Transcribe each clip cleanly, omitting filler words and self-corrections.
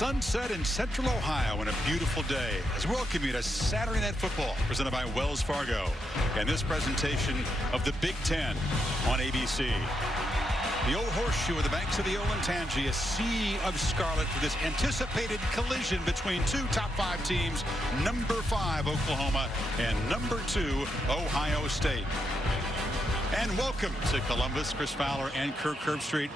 Sunset in Central Ohio on a beautiful day as we welcome you to Saturday Night Football presented by Wells Fargo and this presentation of the Big Ten on ABC. The old Horseshoe at the banks of the Olentangy, a sea of scarlet for this anticipated collision between two top 5 teams, number 5 Oklahoma and number 2 Ohio State. And welcome to Columbus, Chris Fowler and Kirk Herbstreit.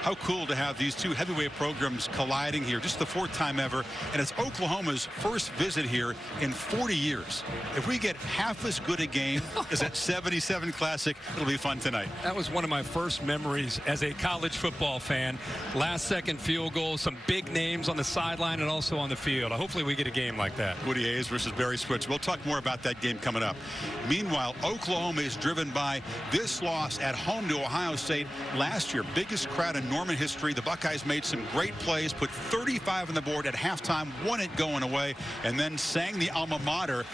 How cool to have these two heavyweight programs colliding here. Just the 4th time ever. And it's Oklahoma's first visit here in 40 years. If we get half as good a game as that 77 Classic, it'll be fun tonight. That was one of my first memories as a college football fan. Last-second field goal, some big names on the sideline and also on the field. Hopefully we get a game like that. Woody Hayes versus Barry Switzer. We'll talk more about that game coming up. Meanwhile, Oklahoma is driven by this loss at home to Ohio State last year. Biggest crowd in Norman history. The Buckeyes made some great plays, put 35 on the board at halftime, won it going away, and then sang the alma mater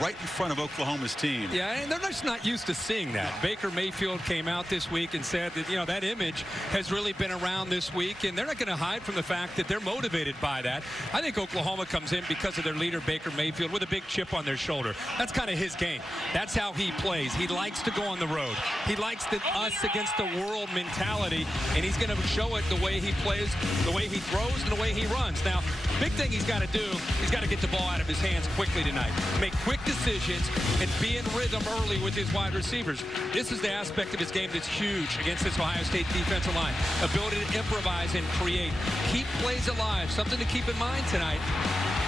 right in front of Oklahoma's team. Yeah, and they're just not used to seeing that. Baker Mayfield came out this week and said that, that image has really been around this week, and they're not going to hide from the fact that they're motivated by that. I think Oklahoma comes in because of their leader, Baker Mayfield, with a big chip on their shoulder. That's kind of his game. That's how he plays. He likes to go on the road. He likes the us against the world mentality, and he's going to show it the way he plays, the way he throws, and the way he runs. Now, big thing he's got to do, he's got to get the ball out of his hands quickly tonight. Make quick decisions and be in rhythm early with his wide receivers. This is the aspect of his game that's huge against this Ohio State defensive line. Ability to improvise and create. Keep plays alive. Something to keep in mind tonight.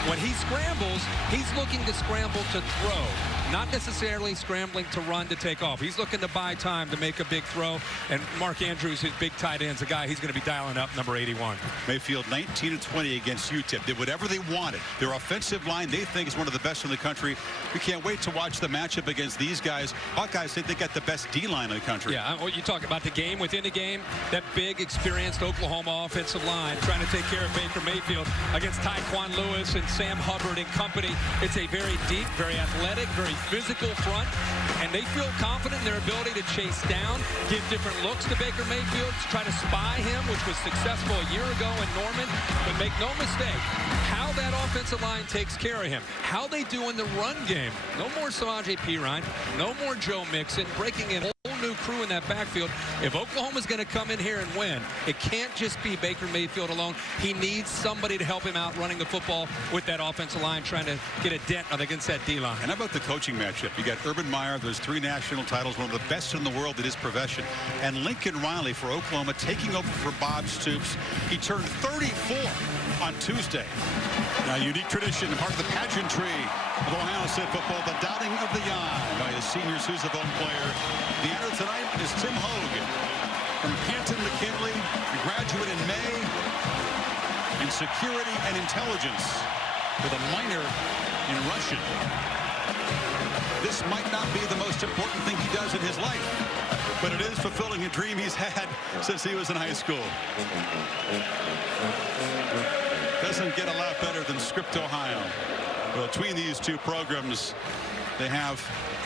When he scrambles, he's looking to scramble to throw, not necessarily scrambling to run to take off. He's looking to buy time to make a big throw, and Mark Andrews, his big tight end's a guy he's going to be dialing up, number 81. Mayfield 19-20 against UTEP. Did whatever they wanted. Their offensive line they think is one of the best in the country. We can't wait to watch the matchup against these guys. Buckeyes think they got the best D-line in the country. Yeah, you talk about the game within the game, that big, experienced Oklahoma offensive line trying to take care of Baker Mayfield against Tyquan Lewis and Sam Hubbard and company. It's a very deep, very athletic, very physical front, and they feel confident in their ability to chase down, give different looks to Baker Mayfield, to try to spy him, which was successful a year ago in Norman. But make no mistake, how that offensive line takes care of him, how they do in the run game. No more Samaje Perine, no more Joe Mixon, breaking in new crew in that backfield. If Oklahoma's going to come in here and win, it can't just be Baker Mayfield alone. He needs somebody to help him out running the football with that offensive line, trying to get a dent against that D-line. And how about the coaching matchup? You got Urban Meyer, those 3 national titles, one of the best in the world at his profession, and Lincoln Riley for Oklahoma taking over for Bob Stoops. He turned 34 on Tuesday. Now, unique tradition, part of the pageantry of Ohio State football, the dotting of the I by his senior Sousaphone player. The honor tonight is Tim Hogue from Canton McKinley. He graduated in May in security and intelligence with a minor in Russian. This might not be the most important thing he does in his life, but it is fulfilling a dream he's had since he was in high school. Doesn't get a lot better than Script, Ohio. Between these two programs, they have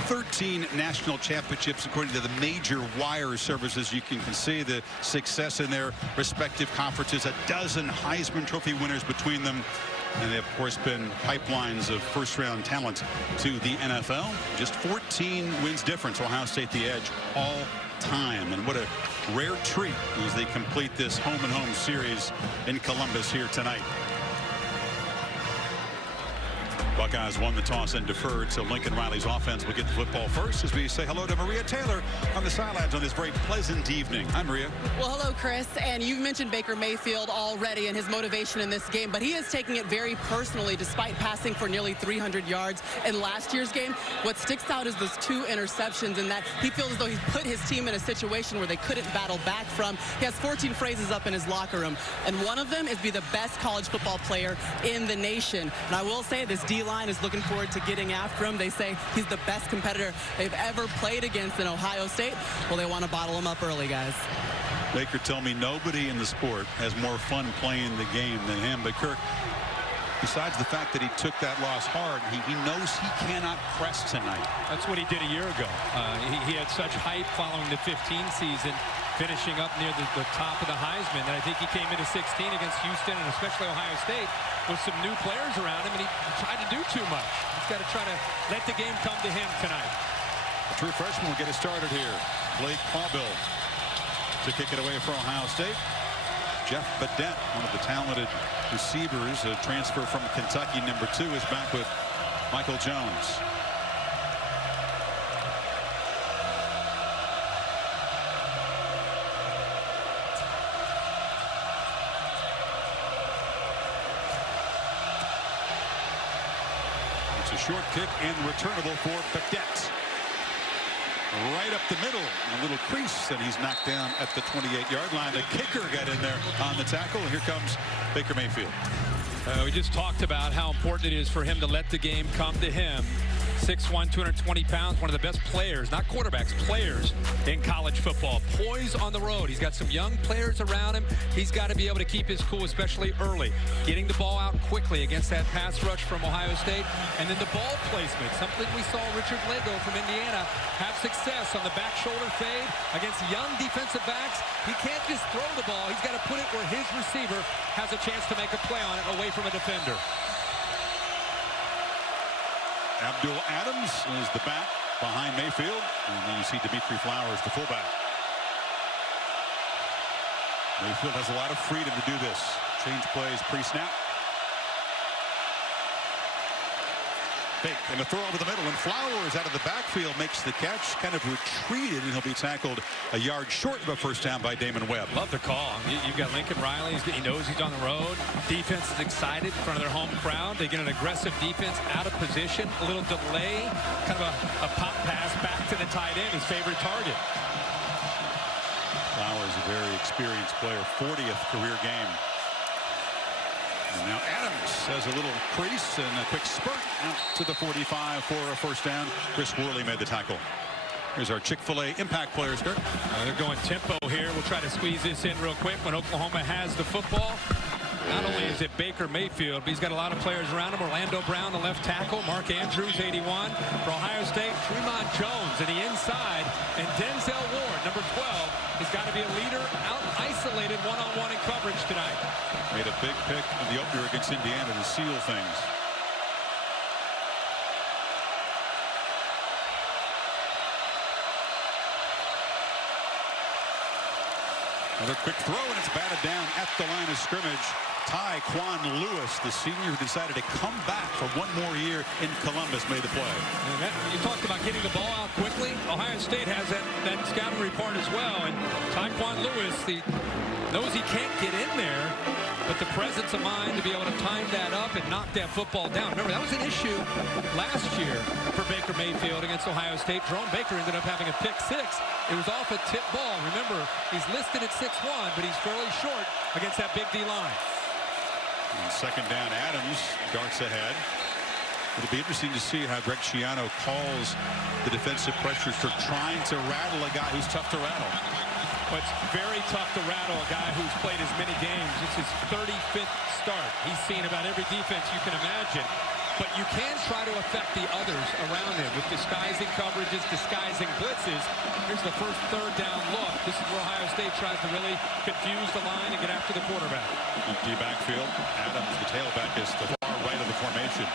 13 national championships according to the major wire services. You can see the success in their respective conferences. A dozen Heisman Trophy winners between them. And they've, of course, been pipelines of first-round talent to the NFL. Just 14 wins difference. Ohio State the edge all time. And what a rare treat as they complete this home-and-home series in Columbus here tonight. Buckeyes won the toss and deferred, so Lincoln Riley's offense will get the football first as we say hello to Maria Taylor on the sidelines on this very pleasant evening. Hi, Maria. Well, hello, Chris. And you mentioned Baker Mayfield already and his motivation in this game, but he is taking it very personally despite passing for nearly 300 yards in last year's game. What sticks out is those 2 interceptions and that he feels as though he's put his team in a situation where they couldn't battle back from. He has 14 phrases up in his locker room, and one of them is be the best college football player in the nation. And I will say this D-line is looking forward to getting after him. They say he's the best competitor they've ever played against in Ohio State. Well, they want to bottle him up early, guys. Baker told me nobody in the sport has more fun playing the game than him. But Kirk, besides the fact that he took that loss hard, he knows he cannot press tonight. That's what he did a year ago. He had such hype following the 15 season. finishing up near the top of the Heisman. And I think he came into 16 against Houston and especially Ohio State with some new players around him, and he tried to do too much. He's got to try to let the game come to him tonight. The true freshman will get it started here. Blake Clawbill to kick it away for Ohio State. Jeff Badette, one of the talented receivers, a transfer from Kentucky, number 2, is back with Michael Jones. It's a short kick and returnable for Badette. Right up the middle, a little crease, and he's knocked down at the 28-yard line. The kicker got in there on the tackle, and here comes Baker Mayfield. We just talked about how important it is for him to let the game come to him. 6'1", 220 pounds, one of the best players, not quarterbacks, players in college football. Poise on the road. He's got some young players around him. He's got to be able to keep his cool, especially early. Getting the ball out quickly against that pass rush from Ohio State. And then the ball placement, something we saw Richard Lego from Indiana have success on the back shoulder fade against young defensive backs. He can't just throw the ball. He's got to put it where his receiver has a chance to make a play on it away from a defender. Abdul Adams is the back behind Mayfield, and then you see Dimitri Flowers, the fullback. Mayfield has a lot of freedom to do this. Change plays pre-snap. Fake and a throw over the middle, and Flowers out of the backfield makes the catch, kind of retreated, and he'll be tackled a yard short of a first down by Damon Webb. Love the call. You've got Lincoln Riley. He knows he's on the road. Defense is excited in front of their home crowd. They get an aggressive defense out of position. A little delay, kind of a pop pass back to the tight end, his favorite target. Flowers, a very experienced player, 40th career game. And now Adams has a little crease and a quick spurt out to the 45 for a first down. Chris Worley made the tackle. Here's our Chick-fil-A impact players, Kirk. They're going tempo here. We'll try to squeeze this in real quick when Oklahoma has the football. Not only is it Baker Mayfield, but he's got a lot of players around him. Orlando Brown, the left tackle. Mark Andrews, 81. For Ohio State, Tremont Jones in the inside. And Denzel Ward, number 12, has got to be a leader, out isolated one-on-one in coverage tonight. Made a big pick in the opener against Indiana to seal things. Another quick throw, and it's batted down at the line of scrimmage. Tyquan Lewis, the senior who decided to come back for one more year in Columbus, made the play. You talked about getting the ball out quickly. Ohio State has that scouting report as well. And Tyquan Lewis knows he can't get in there, but the presence of mind to be able to time that up and knock that football down. Remember, that was an issue last year for Baker Mayfield against Ohio State. Jerome Baker ended up having a pick 6. It was off a tip ball. Remember, he's listed at 6'1", but he's fairly short against that big D line. And second down, Adams darts ahead. It'll be interesting to see how Greg Schiano calls the defensive pressures for trying to rattle a guy who's tough to rattle. But it's very tough to rattle a guy who's played as many games. It's his 35th start. He's seen about every defense you can imagine. But you can try to affect the others around him with disguising coverages, disguising blitzes. Here's the first third down look. This is where Ohio State tries to really confuse the line and get after the quarterback. Empty backfield. Adams, the tailback, is the far right of the formation.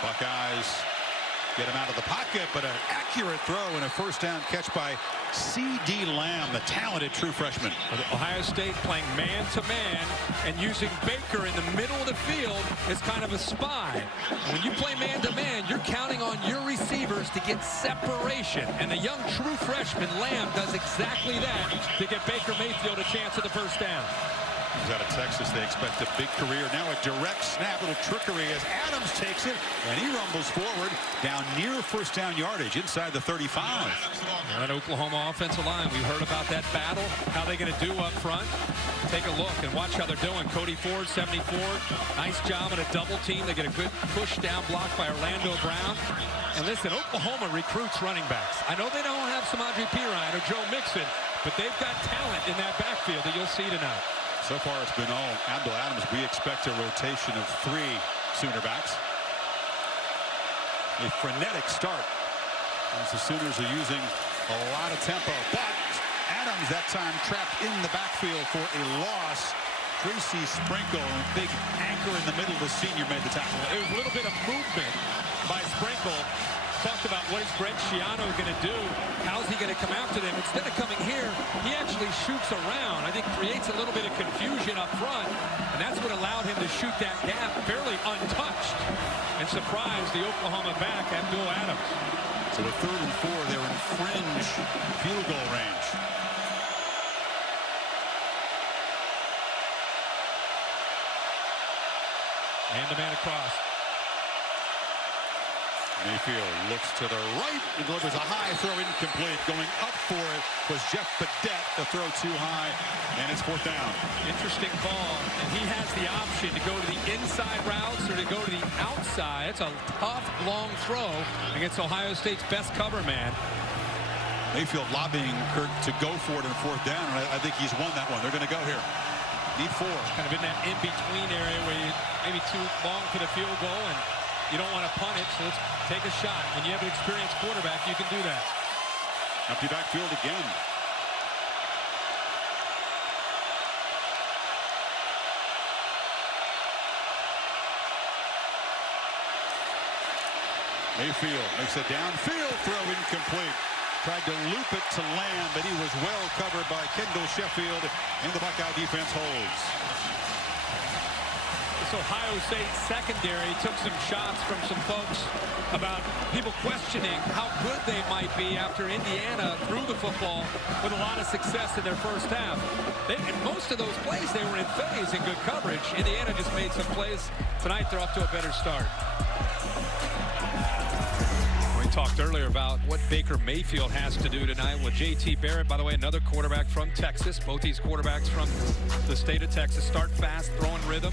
Buckeyes get him out of the pocket, but an accurate throw and a first down catch by C.D. Lamb, the talented true freshman. Ohio State playing man-to-man and using Baker in the middle of the field as kind of a spy. When you play man-to-man, you're counting on your receivers to get separation. And the young true freshman, Lamb, does exactly that to get Baker Mayfield a chance at the first down. He's out of Texas. They expect a big career. Now a direct snap, little trickery as Adams takes it, and he rumbles forward down near first down yardage inside the 35. That Oklahoma offensive line, we heard about that battle, how they're going to do up front. Take a look and watch how they're doing. Cody Ford, 74. Nice job on a double team. They get a good push down block by Orlando Brown. And listen, Oklahoma recruits running backs. I know they don't have Samaje Perine or Joe Mixon, but they've got talent in that backfield that you'll see tonight. So far, it's been all Abdul Adams. We expect a rotation of 3 Sooner backs. A frenetic start as the Sooners are using a lot of tempo. But Adams that time trapped in the backfield for a loss. Tracy Sprinkle, a big anchor in the middle. The senior made the tackle. There was a little bit of movement by Sprinkle. Talked about what is Brent Schiano going to do. How's he going to come after them? Instead of coming here, he actually shoots around. I think creates a little bit of confusion up front, and that's what allowed him to shoot that gap fairly untouched and surprise the Oklahoma back, Abdul Adams. So a 3rd and 4, they're in fringe field goal range. Man-to-man across. Mayfield looks to the right and delivers a high throw, incomplete. Going up for it was Jeff Badette. The throw too high, and it's 4th down. Interesting call, and he has the option to go to the inside routes or to go to the outside. It's a tough, long throw against Ohio State's best cover man. Mayfield lobbying Kirk to go for it in 4th down, and I think he's won that one. They're going to go here. Need 4. Kind of in that in-between area where you maybe too long for the field goal, and you don't want to punt it, so let's take a shot. When you have an experienced quarterback, you can do that. Empty backfield again. Mayfield makes a downfield throw, incomplete. Tried to loop it to Lamb, but he was well covered by Kendall Sheffield, and the Buckeye defense holds. This Ohio State secondary took some shots from some folks about people questioning how good they might be after Indiana threw the football with a lot of success in their first half. In most of those plays, they were in phase and good coverage. Indiana just made some plays. Tonight, they're off to a better start. Talked earlier about what Baker Mayfield has to do tonight with J.T. Barrett, by the way, another quarterback from Texas. Both these quarterbacks from the state of Texas start fast, throwing rhythm,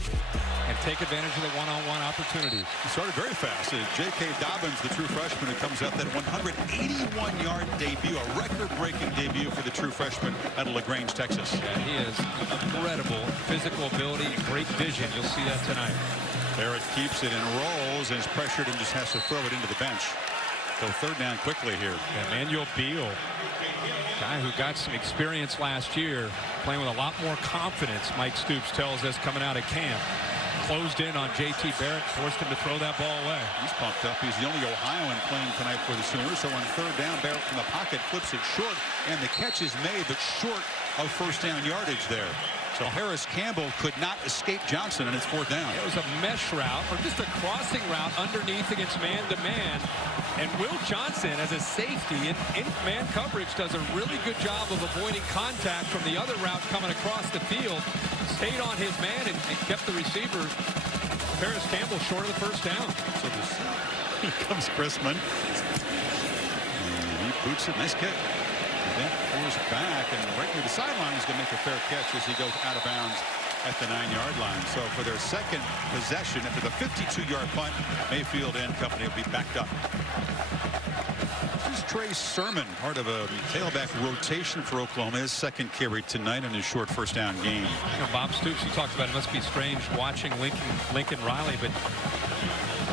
and take advantage of the one-on-one opportunities. He started very fast. J.K. Dobbins, the true freshman, who comes out that 181-yard debut, a record-breaking debut for the true freshman out of LaGrange, Texas. Yeah, he has incredible physical ability and great vision. You'll see that tonight. Barrett keeps it and rolls and is pressured and just has to throw it into the bench. So 3rd down quickly here. Emmanuel Beal, guy who got some experience last year, playing with a lot more confidence, Mike Stoops tells us, coming out of camp. Closed in on J.T. Barrett, forced him to throw that ball away. He's pumped up. He's the only Ohioan playing tonight for the Sooners. So on 3rd down, Barrett from the pocket flips it short, and the catch is made, but short of 1st down yardage there. So Harris Campbell could not escape Johnson, and it's 4th down. It was a mesh route, or just a crossing route underneath against man-to-man. And Will Johnson, as a safety in man coverage, does a really good job of avoiding contact from the other route coming across the field. Stayed on his man and kept the receiver, Harris Campbell, short of the 1st down. So here comes Chrisman. And he boots it. Nice kick. And then pulls back, and right near the sideline, he's going to make a fair catch as he goes out of bounds at the 9-yard line. So for their 2nd possession, after the 52-yard punt, Mayfield and company will be backed up. This is Trey Sermon, part of a tailback rotation for Oklahoma. His 2nd carry tonight in his short 1st down game. You know, Bob Stoops, you talked about it must be strange watching Lincoln Riley, but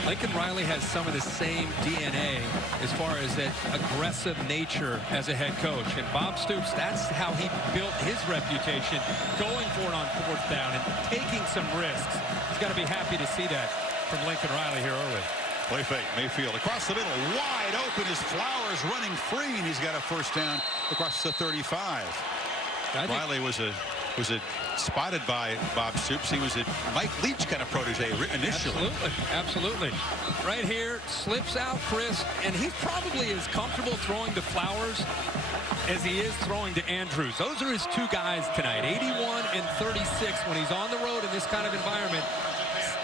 Lincoln Riley has some of the same DNA as far as that aggressive nature as a head coach. And Bob Stoops, that's how he built his reputation, going for it on 4th down and taking some risks. He's got to be happy to see that from Lincoln Riley here early. Play fake. Mayfield across the middle, wide open. His Flowers running free, and he's got a 1st down across the 35. Riley was spotted by Bob Stoops. He was a Mike Leach kind of protege initially. Absolutely. Right here, slips out Chris, and he's probably as comfortable throwing to Flowers as he is throwing to Andrews. Those are his 2 guys tonight, 81 and 36. When he's on the road in this kind of environment,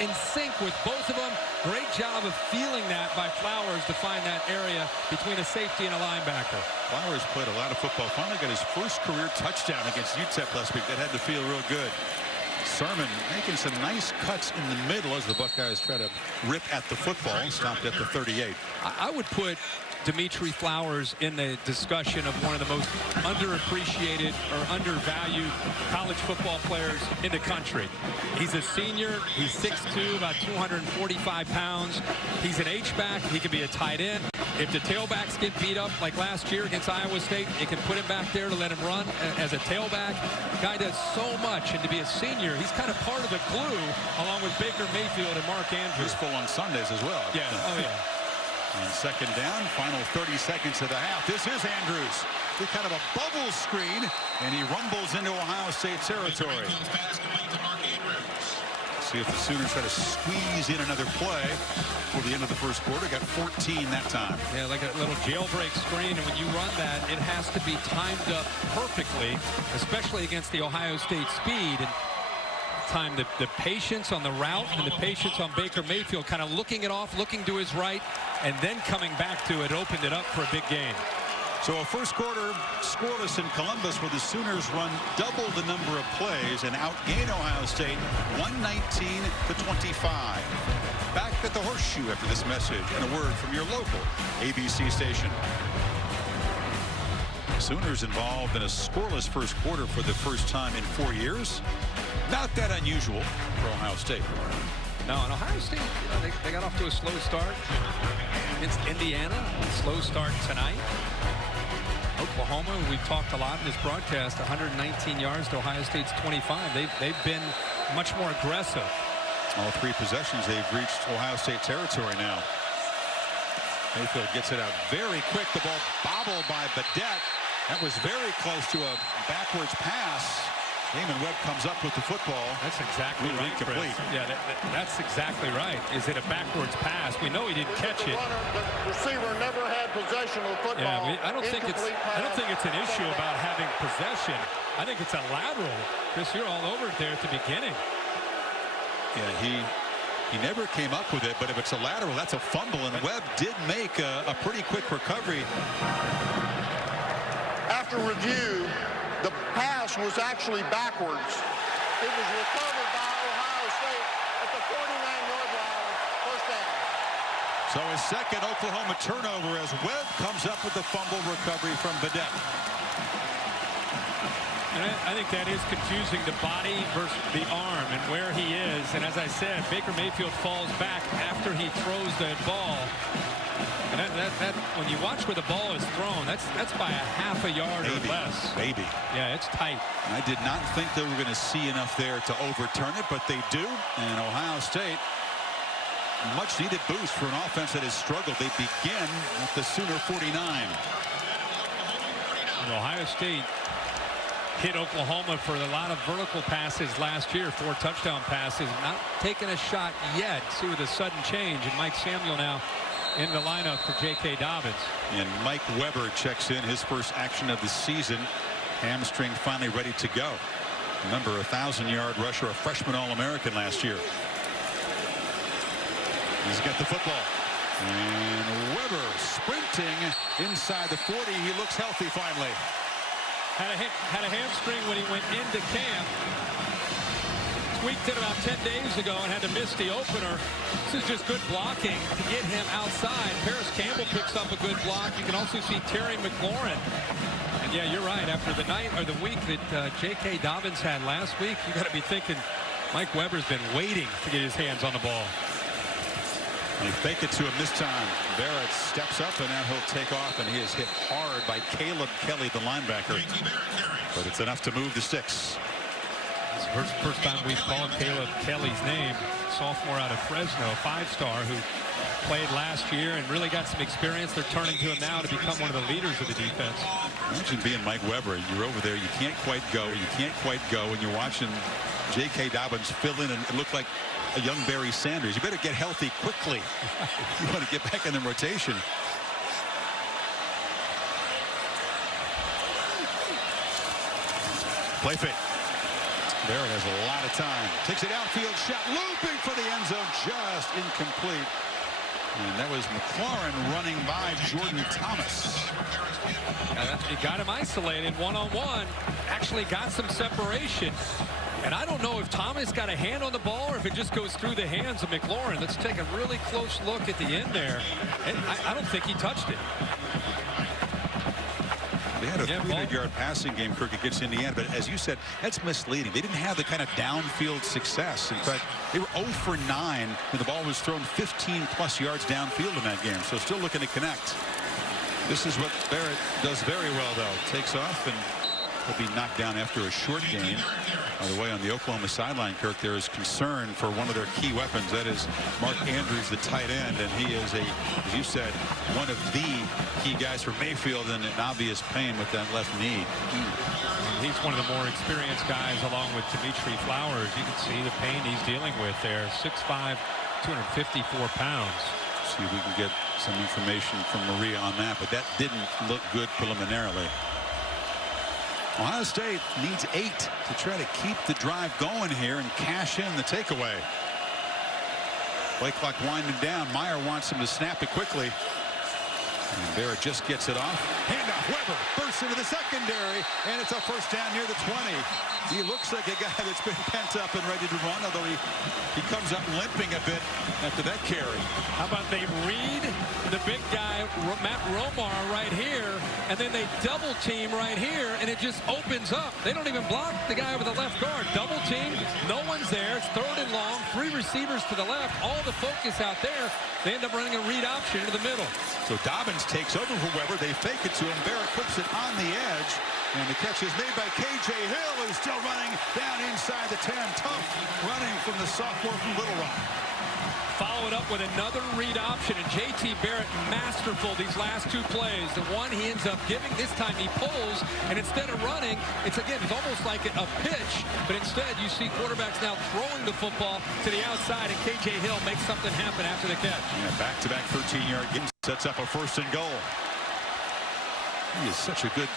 in sync with both of them. Great job of feeling that by Flowers to find that area between a safety and a linebacker. Flowers played a lot of football. Finally got his first career touchdown against UTEP last week. That had to feel real good. Sermon making some nice cuts in the middle as the Buckeyes try to rip at the football. Stopped at the 38. I would put Dimitri Flowers in the discussion of one of the most underappreciated or undervalued college football players in the country. He's a senior. He's 6'2", about 245 pounds. He's an H-back. He can be a tight end. if the tailbacks get beat up like last year against Iowa State, it can put him back there to let him run as a tailback. Guy does so much, and to be a senior, he's kind of part of the glue along with Baker Mayfield and Mark Andrews. Useful on Sundays as well. Yeah, oh yeah. And second down, final 30 seconds of the half. This is Andrews. With kind of a bubble screen, and he rumbles into Ohio State territory. See if the Sooners try to squeeze in another play for the end of the first quarter. Got 14 that time. Yeah, like a little jailbreak screen, and when you run that, it has to be timed up perfectly, especially against the Ohio State speed. And time the patience on the route and the patience on Baker Mayfield, kind of looking it off, looking to his right, and then coming back to it, opened it up for a big game. So a first quarter scoreless in Columbus, where the Sooners run double the number of plays and outgain Ohio State 119-25. Back at the Horseshoe after this message and a word from your local ABC station. Sooners involved in a scoreless first quarter for the first time in 4 years. Not that unusual for Ohio State. No, and Ohio State, they got off to a slow start against Indiana. Slow start tonight. Oklahoma, we've talked a lot in this broadcast, 119 yards to Ohio State's 25. They've been much more aggressive. All three possessions, they've reached Ohio State territory now. Mayfield gets it out very quick. The ball bobbled by Badette. That was very close to a backwards pass. Damon Webb comes up with the football. That's exactly right, incomplete. Yeah, that's exactly right. Is it a backwards pass? We know he didn't catch it. The receiver never had possession of the football. Yeah, I don't think it's an issue about having possession. I think it's a lateral. Chris, you're all over it there at the beginning. Yeah, he never came up with it, but if it's a lateral, that's a fumble, and Webb did make a pretty quick recovery. After review, the pass was actually backwards. It was recovered by Ohio State at the 49-yard line, first down. So his second Oklahoma turnover as Webb comes up with the fumble recovery from Badette. And I think that is confusing, the body versus the arm and where he is. And as I said, Baker Mayfield falls back after he throws the ball. And that when you watch where the ball is thrown, that's by a half a yard or less. Maybe. Yeah, it's tight. I did not think they were going to see enough there to overturn it, but they do. And Ohio State, much needed boost for an offense that has struggled. They begin at the Sooner 49. And Ohio State hit Oklahoma for a lot of vertical passes last year, 4 touchdown passes. Not taking a shot yet. See with a sudden change, and Mike Samuel now in the lineup for J.K. Dobbins. And Mike Weber checks in, his first action of the season. Hamstring finally ready to go. Remember, a 1,000-yard rusher, a freshman All-American last year. He's got the football. And Weber sprinting inside the 40. He looks healthy finally. Had a hamstring when he went into camp. Tweaked it about 10 days ago and had to miss the opener. This is just good blocking to get him outside. Paris Campbell picks up a good block. You can also see Terry McLaurin. And yeah, you're right. After the night or the week that J.K. Dobbins had last week, you got to be thinking Mike Weber's been waiting to get his hands on the ball. They fake it to him this time. Barrett steps up, and now he'll take off, and he is hit hard by Caleb Kelly, the linebacker. But it's enough to move the sticks. It's the first time we've called Caleb Kelly's name. Sophomore out of Fresno, 5-star who played last year and really got some experience. They're turning to him now to become one of the leaders of the defense. Imagine being Mike Weber. You're over there. You can't quite go. You can't quite go. And you're watching J.K. Dobbins fill in, and it looked like a young Barry Sanders. You better get healthy quickly. You want to get back in the rotation. Play fake. Barrett has a lot of time. Takes it outfield shot. Looping for the end zone. Just incomplete. And that was McLaurin running by Jordan Thomas. He got him isolated one-on-one. Actually got some separation. And I don't know if Thomas got a hand on the ball or if it just goes through the hands of McLaurin. Let's take a really close look at the end there. And I don't think he touched it. They had a 300-yard passing game, Kirk, against Indiana, but as you said, that's misleading. They didn't have the kind of downfield success. In fact, they were 0 for 9 when the ball was thrown 15-plus yards downfield in that game, so still looking to connect. This is what Barrett does very well, though. Takes off, and he'll be knocked down after a short gain. By the way, on the Oklahoma sideline, Kirk, there is concern for one of their key weapons. That is Mark Andrews, the tight end, and he is as you said, one of the key guys for Mayfield, and an obvious pain with that left knee. He's one of the more experienced guys, along with Dimitri Flowers. You can see the pain he's dealing with there. 6'5", 254 pounds. See if we can get some information from Maria on that, but that didn't look good preliminarily. Ohio State needs 8 to try to keep the drive going here and cash in the takeaway. Play clock winding down. Meyer wants him to snap it quickly. And Barrett just gets it off. Handoff. Weber bursts into the secondary, and it's a first down near the 20. He looks like a guy that's been pent up and ready to run, although he comes up limping a bit after that carry. How about they read the big guy, Matt Romar, right here, and then they double team right here, and it just opens up. They don't even block the guy with the left guard. Double team, no one's there. It's 3rd and long, 3 receivers to the left, all the focus out there. They end up running a read option into the middle. So Dobbins takes over for Weber. They fake it to him. Barrett clips it on the edge. And the catch is made by K.J. Hill, who's still running down inside the 10. Tough running from the sophomore from Little Rock. Follow it up with another read option, and J.T. Barrett masterful these last 2 plays. The one he ends up giving, this time he pulls, and instead of running, it's almost like a pitch, but instead you see quarterbacks now throwing the football to the outside, and K.J. Hill makes something happen after the catch. Yeah, back-to-back 13-yard game sets up a 1st and goal. He is such a good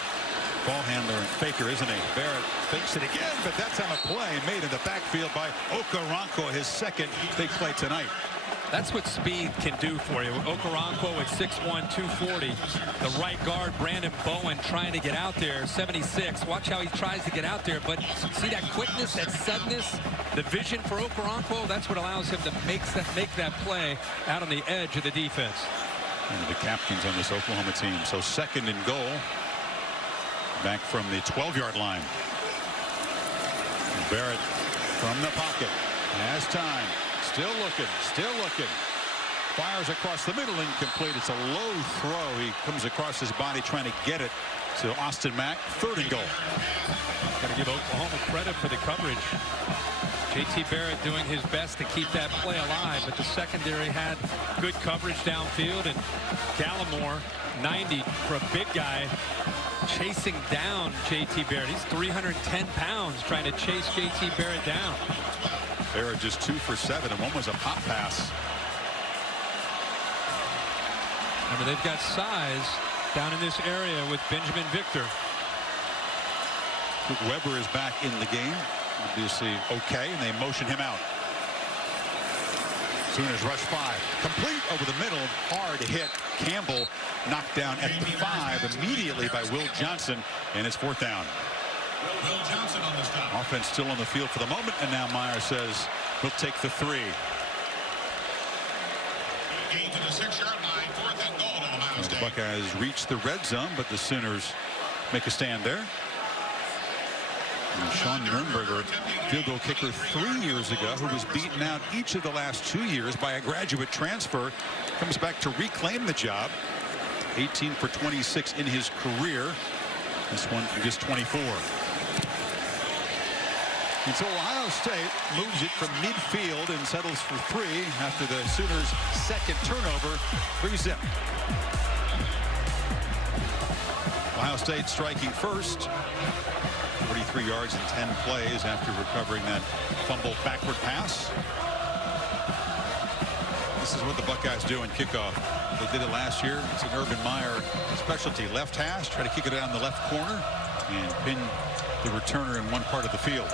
ball handler and faker, isn't he? Barrett fakes it again, but that's on a play made in the backfield by Okoronkwo, his 2nd big play tonight. That's what speed can do for you. Okoronkwo at 6'1", 240. The right guard, Brandon Bowen, trying to get out there, 76. Watch how he tries to get out there, but see that quickness, that suddenness, the vision for Okoronkwo, that's what allows him to make that play out on the edge of the defense. And the captains on this Oklahoma team. So 2nd and goal. Back from the 12-yard line. Barrett from the pocket. Has time. Still looking. Fires across the middle, incomplete. It's a low throw. He comes across his body trying to get it to Austin Mack. 3rd and goal. Got to give Oklahoma credit for the coverage. J.T. Barrett doing his best to keep that play alive, but the secondary had good coverage downfield, and Gallimore, 90 for a big guy, chasing down J.T. Barrett. He's 310 pounds trying to chase J.T. Barrett down. Barrett just 2 for 7, and one was a pop pass. Remember, they've got size down in this area with Benjamin Victor. Weber is back in the game. Obviously okay, and they motion him out. Sooners rush 5. Complete over the middle. Hard hit. Campbell knocked down at the 5 immediately by Will Johnson, and it's 4th down. Will Johnson on the stop. Offense still on the field for the moment, and now Meyer says he'll take the 3. Gain to the 6-yard line. 4th and goal to Ohio State. The Buckeyes reach the red zone, but the Sooners make a stand there. And Sean Nurnberger, field goal kicker 3 years ago, who was beaten out each of the last 2 years by a graduate transfer, comes back to reclaim the job. 18 for 26 in his career. This one from just 24. And so Ohio State moves it from midfield and settles for 3 after the Sooners' 2nd turnover. 3-zip. Ohio State striking first. 43 yards in 10 plays after recovering that fumble backward pass. This is what the Buckeyes do in kickoff. They did it last year. It's an Urban Meyer specialty. Left hash, try to kick it down the left corner and pin the returner in one part of the field.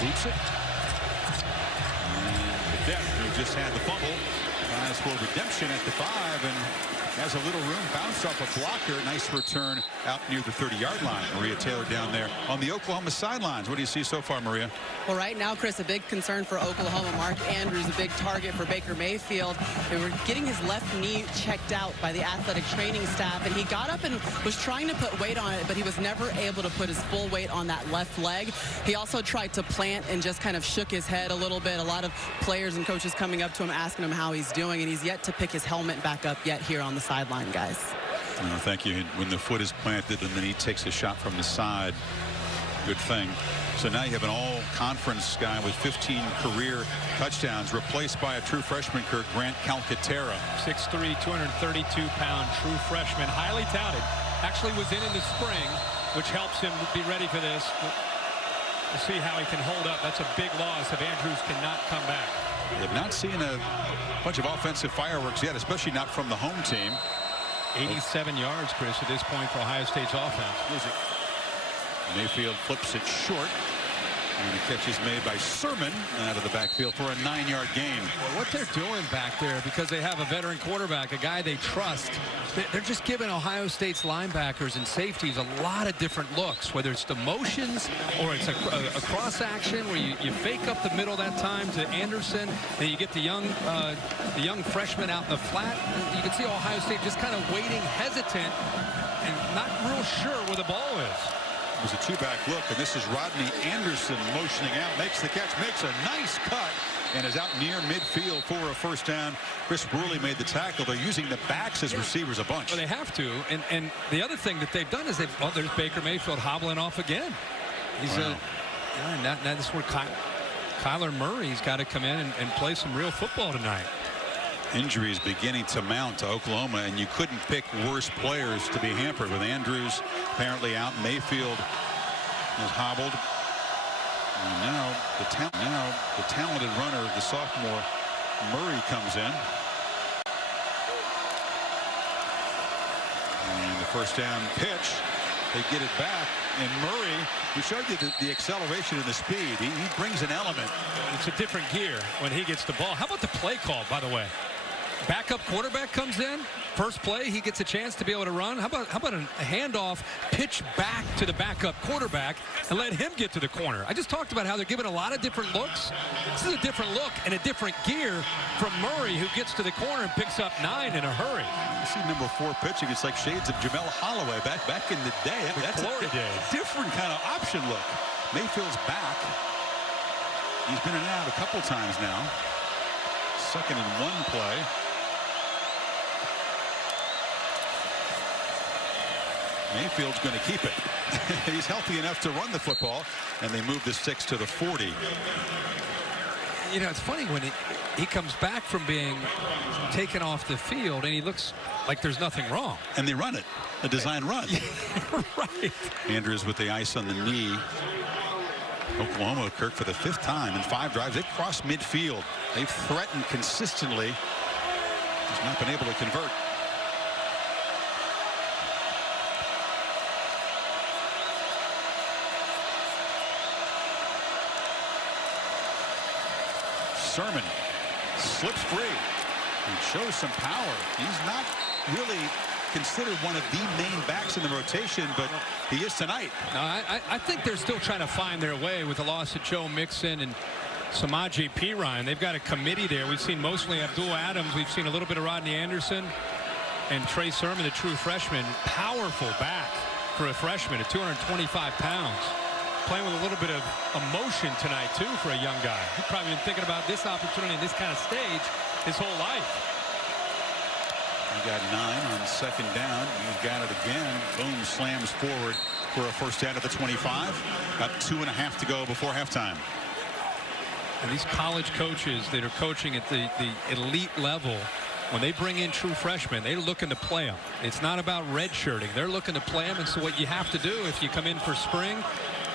Boots it. Deft, who just had the fumble, tries for redemption at the 5 and has a little room, bounce off a blocker. Nice return out near the 30-yard line. Maria Taylor down there on on the Oklahoma sidelines. What do you see so far, Maria? Well, right now, Chris, a big concern for Oklahoma. Mark Andrews, a big target for Baker Mayfield. They were getting his left knee checked out by the athletic training staff, and he got up and was trying to put weight on it, but he was never able to put his full weight on that left leg. He also tried to plant and just kind of shook his head a little bit. A lot of players and coaches coming up to him asking him how he's doing, and he's yet to pick his helmet back up yet here on the sideline, guys. Thank you. When the foot is planted and then he takes a shot from the side, good thing. So now you have an all-conference guy with 15 career touchdowns replaced by a true freshman, Grant Calcaterra. 6'3", 232-pound true freshman, highly touted. Actually was in the spring, which helps him be ready for this. We'll see how he can hold up. That's a big loss if Andrews cannot come back. They've not seen a bunch of offensive fireworks yet, especially not from the home team. 87 yards, Chris, at this point for Ohio State's offense. Mayfield flips it short. And the catch is made by Sermon out of the backfield for a 9-yard gain. Well, what they're doing back there, because they have a veteran quarterback, a guy they trust, they're just giving Ohio State's linebackers and safeties a lot of different looks, whether it's the motions or it's a cross action where you fake up the middle that time to Anderson, and you get the young freshman out in the flat. You can see Ohio State just kind of waiting, hesitant, and not real sure where the ball is. It was a two-back look, and this is Rodney Anderson motioning out, makes the catch, makes a nice cut, and is out near midfield for a first down. Chris Worley made the tackle. They're using the backs as receivers a bunch. Well, they have to, and the other thing that they've done is there's Baker Mayfield hobbling off again. He's now this is where Kyler Murray's got to come in and play some real football tonight. Injuries beginning to mount to Oklahoma, and you couldn't pick worse players to be hampered with Andrews apparently out. Mayfield is hobbled. And now the talented runner, the sophomore Murray, comes in. And the first down pitch, they get it back. And Murray, we showed you the acceleration and the speed. He brings an element. It's a different gear when he gets the ball. How about the play call, by the way? Backup quarterback comes in. First play, he gets a chance to be able to run. How about a handoff, pitch back to the backup quarterback and let him get to the corner? I just talked about how they're giving a lot of different looks. This is a different look and a different gear from Murray, who gets to the corner and picks up 9 in a hurry. You see number 4 pitching. It's like shades of Jamel Holloway back in the day. That's glory days. Different kind of option look. Mayfield's back. He's been in and out a couple times now. 2nd and 1 play. Mayfield's going to keep it. He's healthy enough to run the football, and they move the sticks to the 40. You know, it's funny when he comes back from being taken off the field, and he looks like there's nothing wrong. And they run it, a design run. Right. Andrews with the ice on the knee. Oklahoma, Kirk, for the 5th time in 5 drives. They've crossed midfield. They've threatened consistently. Just not been able to convert. Sermon slips free and shows some power. He's not really considered one of the main backs in the rotation, but he is tonight. No, I think they're still trying to find their way with the loss of Joe Mixon and Samaje Perine. They've got a committee there. We've seen mostly Abdul Adams. We've seen a little bit of Rodney Anderson and Trey Sermon, the true freshman. Powerful back for a freshman at 225 pounds. Playing with a little bit of emotion tonight, too, for a young guy. He's probably been thinking about this opportunity in this kind of stage his whole life. He got 9 on 2nd down. He's got it again. Boom, slams forward for a first down at the 25. Got 2.5 to go before halftime. And these college coaches that are coaching at the elite level, when they bring in true freshmen, they're looking to play them. It's not about redshirting. They're looking to play them. And so what you have to do if you come in for spring,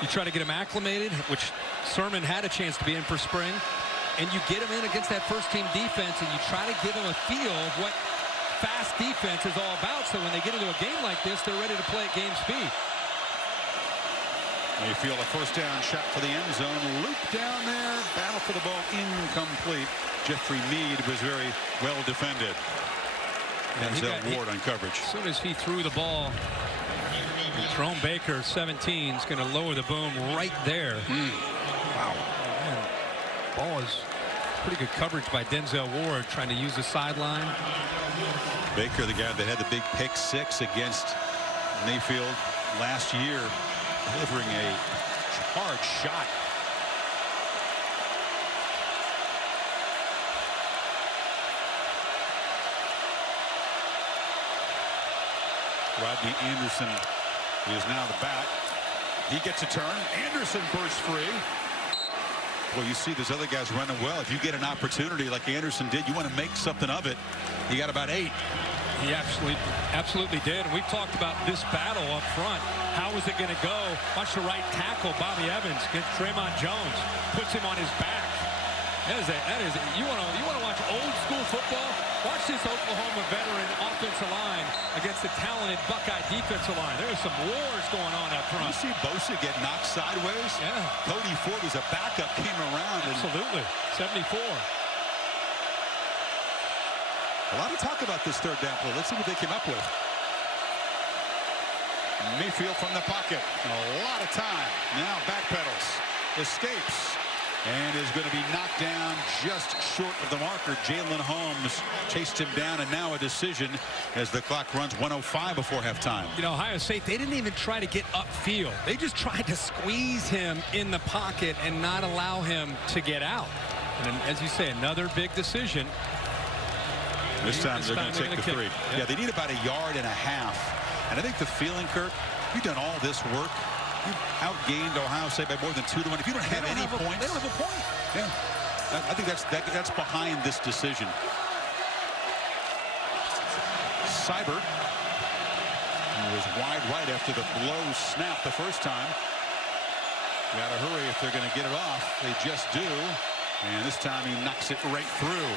you try to get them acclimated, which Sermon had a chance to be in for spring, and you get them in against that first-team defense, and you try to give them a feel of what fast defense is all about, so when they get into a game like this, they're ready to play at game speed. Mayfield, a first down shot for the end zone. Loop down there. Battle for the ball incomplete. Jeffrey Mead was very well defended. Denzel Ward on coverage. As soon as he threw the ball Jerome Baker, 17, is going to lower the boom right there. Wow. Man, ball is pretty good coverage by Denzel Ward, trying to use the sideline. Baker, the guy that had the big pick 6 against Mayfield last year, delivering a hard shot. Rodney Anderson is now the bat. He gets a turn. Anderson bursts free. Well, you see those other guys running well. If you get an opportunity like Anderson did, you want to make something of it. He got about 8. He absolutely did. And we've talked about this battle up front. How is it going to go? Watch the right tackle, Bobby Evans, gets Draymond Jones, puts him on his back. You want to watch old school football? Watch this Oklahoma veteran offensive line against the talented Buckeye defensive line. There's some wars going on up front. You see Bosa get knocked sideways? Yeah. Cody Ford was a backup, came around. Absolutely. 74. A lot of talk about this third down play. Let's see what they came up with. Mayfield from the pocket. A lot of time. Now backpedals. Escapes. And is going to be knocked down just short of the marker. Jalen Holmes chased him down, and now a decision as the clock runs 1:05 before halftime. You know, Ohio State, they didn't even try to get upfield. They just tried to squeeze him in the pocket and not allow him to get out. And as you say, another big decision. This time they're going to take the 3. Yeah, they need about 1.5 yards. And I think the feeling, Kirk, you've done all this work. You've outgained Ohio State by more than 2-1. If you don't have any points, they don't have a point. Yeah, I think that's behind this decision. Seibert was wide right after the blow snap the first time. Got to hurry if they're going to get it off. They just do, and this time he knocks it right through.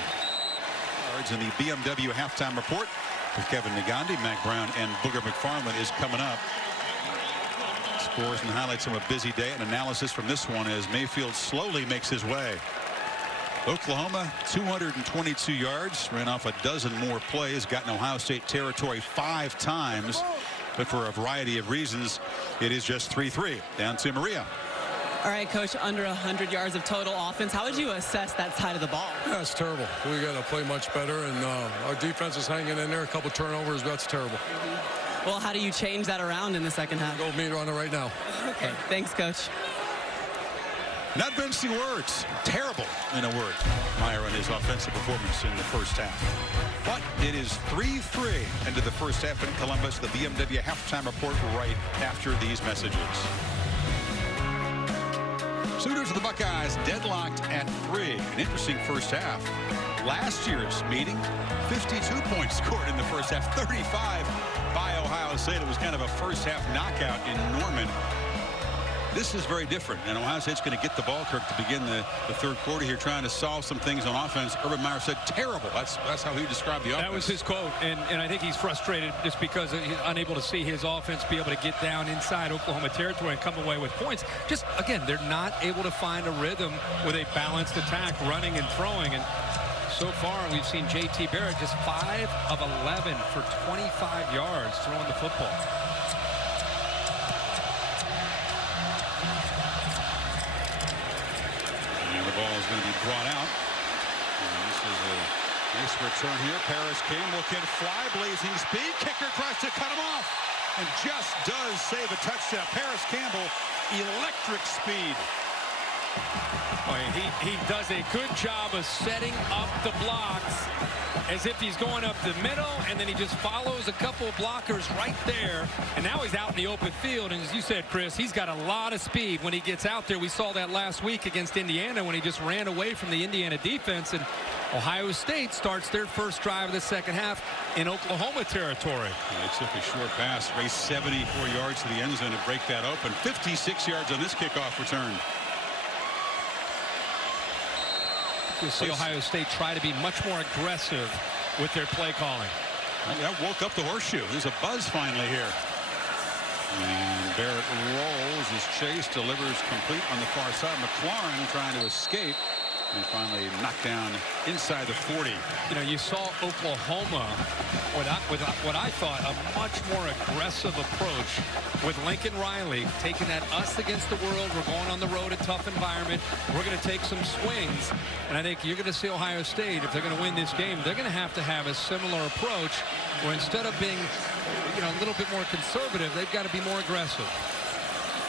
Cards in the BMW halftime report with Kevin Negandhi, Mac Brown, and Booger McFarland is coming up. Scores and highlights from a busy day. An analysis from this one as Mayfield slowly makes his way. Oklahoma 222 yards, ran off a dozen more plays, got in Ohio State territory 5 times, but for a variety of reasons it is just 3-3 down to Maria. All right, Coach, under 100 yards of total offense. How would you assess that side of the ball? Yeah, it's terrible. We got to play much better, and our defense is hanging in there. A couple turnovers, that's terrible. Well, how do you change that around in the second half? Go meet on it right now. Okay, thanks, Coach. Not mincing words. Terrible, in a word. Meyer and his offensive performance in the first half. But it is 3-3 into the first half in Columbus. The BMW halftime report right after these messages. Sooners of the Buckeyes deadlocked at 3. An interesting first half. Last year's meeting, 52 points scored in the first half, 35 by Ohio State. It was kind of a first half knockout in Norman. This is very different, and Ohio State's going to get the ball, Kirk, to begin the third quarter here, trying to solve some things on offense. Urban Meyer said terrible. That's how he described the offense. That was his quote, and I think he's frustrated just because he's unable to see his offense be able to get down inside Oklahoma territory and come away with points. Just, again, they're not able to find a rhythm with a balanced attack, running and throwing. And so far, we've seen J.T. Barrett just 5 of 11 for 25 yards throwing the football. Ball is going to be brought out. And this is a nice return here. Paris Campbell can fly, blazing speed. Kicker tries to cut him off and just does save a touchdown. Paris Campbell, electric speed. Oh, he does a good job of setting up the blocks as if he's going up the middle, and then he just follows a couple of blockers right there, and now he's out in the open field. And as you said, Chris, he's got a lot of speed when he gets out there. We saw that last week against Indiana when he just ran away from the Indiana defense, and Ohio State starts their first drive of the second half in Oklahoma territory. They took a short pass, raced 74 yards to the end zone to break that open. 56 yards on this kickoff return. You'll see Ohio State try to be much more aggressive with their play calling. That woke up the Horseshoe. There's a buzz finally here. And Barrett rolls, is chased, delivers complete on the far side. McLaurin trying to escape. and finally knocked down inside the 40. You know, you saw Oklahoma what I thought a much more aggressive approach with Lincoln Riley, taking that us against the world. We're going on the road, a tough environment. We're going to take some swings. And I think you're going to see Ohio State, if they're going to win this game, they're going to have a similar approach where instead of being, you know, a little bit more conservative, they've got to be more aggressive.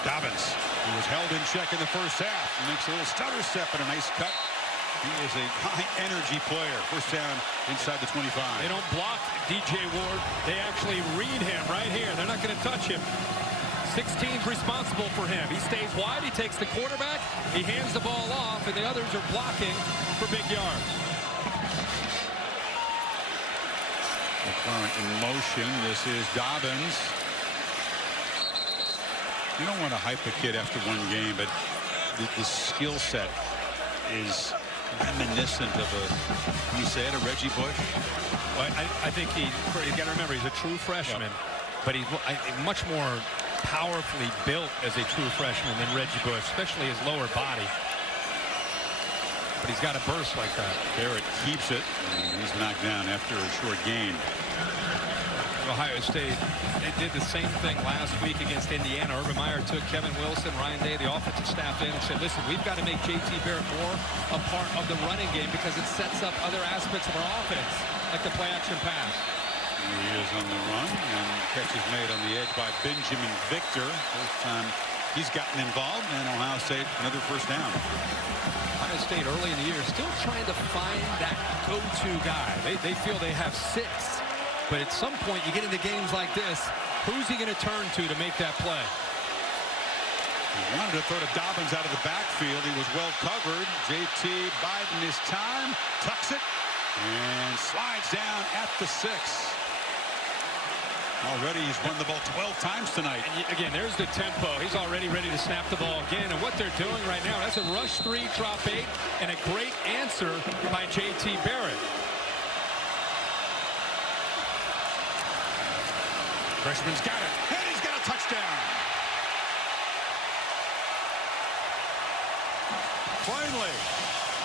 Dobbins, who was held in check in the first half, makes a little stutter step and a nice cut. He is a high-energy player. First down inside the 25. They don't block DJ Ward. They actually read him right here. They're not going to touch him. 16's responsible for him. He stays wide. He takes the quarterback. He hands the ball off, and the others are blocking for big yards. McClellan in motion. This is Dobbins. You don't want to hype a kid after one game, but the skill set is reminiscent of can you say it, a Reggie Bush? Well, I think you got to remember, he's a true freshman, but he's much more powerfully built as a true freshman than Reggie Bush, especially his lower body. But he's got a burst like that. Barrett keeps it, and he's knocked down after a short gain. Ohio State, they did the same thing last week against Indiana. Urban Meyer took Kevin Wilson, Ryan Day, the offensive staff in and said, listen, we've got to make J.T. Barrett more a part of the running game because it sets up other aspects of our offense, like the play-action pass. He is on the run, and catch is made on the edge by Benjamin Victor. First time he's gotten involved, and Ohio State another first down. Ohio State early in the year still trying to find that go-to guy. They feel they have 6. But at some point, you get into games like this, who's he going to turn to make that play? He wanted to throw to Dobbins out of the backfield. He was well covered. J.T. biding his time, tucks it, and slides down at the 6. Already he's run the ball 12 times tonight. And again, there's the tempo. He's already ready to snap the ball again. And what they're doing right now, that's a rush 3, drop 8, and a great answer by J.T. Barrett. Freshman's got it, and he's got a touchdown. Finally,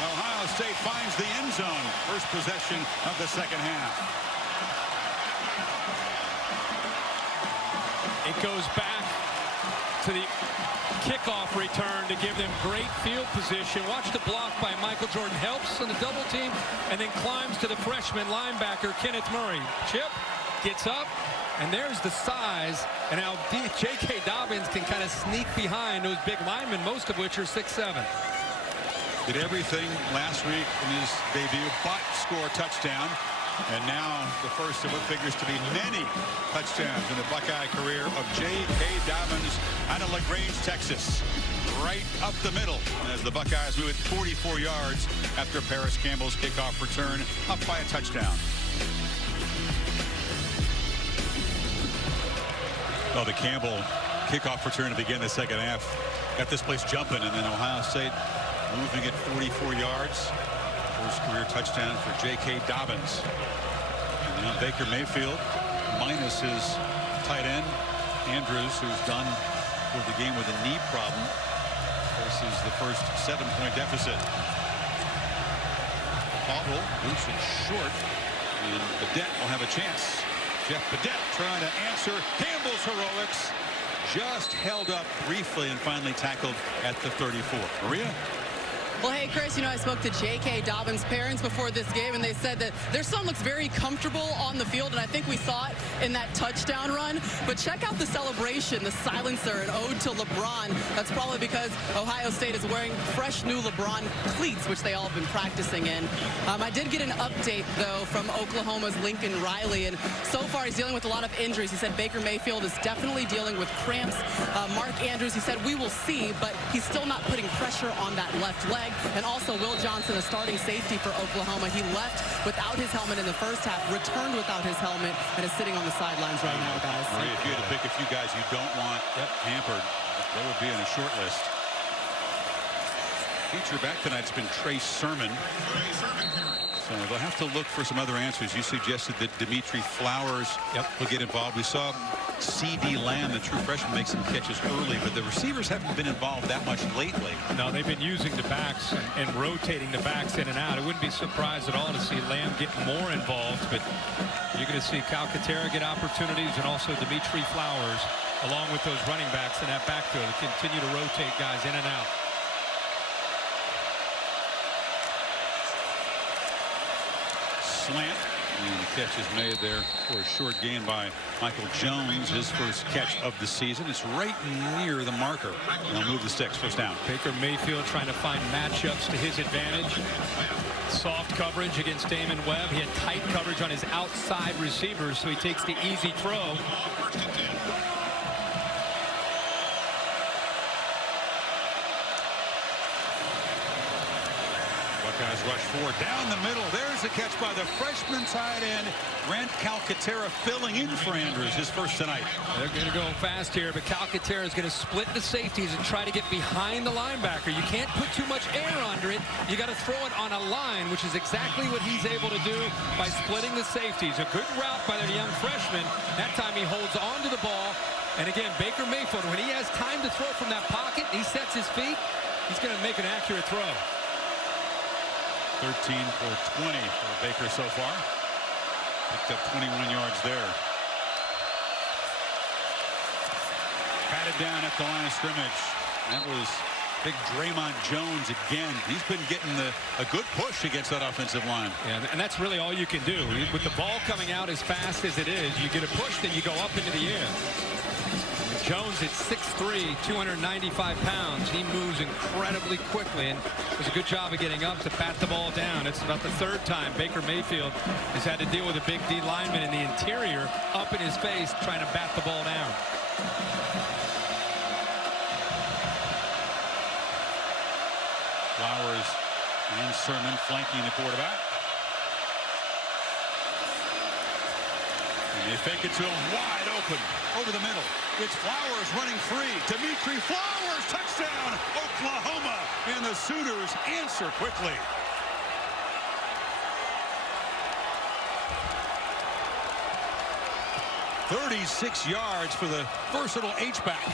Ohio State finds the end zone. First possession of the second half. It goes back to the kickoff return to give them great field position. Watch the block by Michael Jordan. Helps on the double team, and then climbs to the freshman linebacker, Kenneth Murray. Chip gets up. And there's the size, and now J.K. Dobbins can kind of sneak behind those big linemen, most of which are 6'7". Did everything last week in his debut, but score a touchdown. And now the first of what figures to be many touchdowns in the Buckeye career of J.K. Dobbins out of LaGrange, Texas. Right up the middle as the Buckeyes move it 44 yards after Paris Campbell's kickoff return, up by a touchdown. Oh, the Campbell kickoff return to begin the second half got this place jumping, and then Ohio State moving it 44 yards. First career touchdown for J.K. Dobbins. And now Baker Mayfield minus his tight end, Andrews, who's done with the game with a knee problem. This is the first 7-point deficit. Caldwell boots it short, and Badette will have a chance. Jeff Badette trying to answer Campbell's heroics. Just held up briefly and finally tackled at the 34. Maria? Well, hey, Chris, you know, I spoke to J.K. Dobbins' parents before this game, and they said that their son looks very comfortable on the field, and I think we saw it in that touchdown run. But check out the celebration, the silencer, an ode to LeBron. That's probably because Ohio State is wearing fresh new LeBron cleats, which they all have been practicing in. I did get an update, though, from Oklahoma's Lincoln Riley, and so far he's dealing with a lot of injuries. He said Baker Mayfield is definitely dealing with cramps. Mark Andrews, he said, we will see, but he's still not putting pressure on that left leg. And also Will Johnson, a starting safety for Oklahoma. He left without his helmet in the first half, returned without his helmet, and is sitting on the sidelines right now, guys. Maria, if you had to pick a few guys you don't want hampered, they would be on a short list. Feature back tonight's been Trey Sermon. So they'll have to look for some other answers. You suggested that Dimitri Flowers will get involved. We saw C.D. Lamb, the true freshman, make some catches early, but the receivers haven't been involved that much lately. No, they've been using the backs and rotating the backs in and out. I wouldn't be surprised at all to see Lamb get more involved, but you're going to see Calcaterra get opportunities and also Dimitri Flowers, along with those running backs in that backfield, to continue to rotate guys in and out. Slant, and the catch is made there for a short gain by Michael Jones, his first catch of the season. It's right near the marker. They'll move the sticks. First down. Baker Mayfield trying to find matchups to his advantage. Soft coverage against Damon Webb. He had tight coverage on his outside receivers, so he takes the easy throw. Buckeyes rush forward down the middle. There's a catch by the freshman tight end, Grant Calcaterra, filling in for Andrews, his first tonight. They're going to go fast here, but Calcaterra is going to split the safeties and try to get behind the linebacker. You can't put too much air under it. You got to throw it on a line, which is exactly what he's able to do by splitting the safeties. A good route by the young freshman. That time he holds on to the ball. And again, Baker Mayfield, when he has time to throw from that pocket, he sets his feet, he's going to make an accurate throw. 13 for 20 for Baker so far. Picked up 21 yards there. Patted down at the line of scrimmage. That was big Draymond Jones again. He's been getting a good push against that offensive line. Yeah, and that's really all you can do. With the ball coming out as fast as it is, you get a push, then you go up into the air. Jones at 6'3", 295 pounds. He moves incredibly quickly and does a good job of getting up to bat the ball down. It's about the third time Baker Mayfield has had to deal with a big D lineman in the interior up in his face trying to bat the ball down. Flowers and Sermon flanking the quarterback. And they fake it to him wide open over the middle. It's Flowers running free. Dimitri Flowers, touchdown, Oklahoma. And the Sooners answer quickly. "36 yards for the versatile H-back.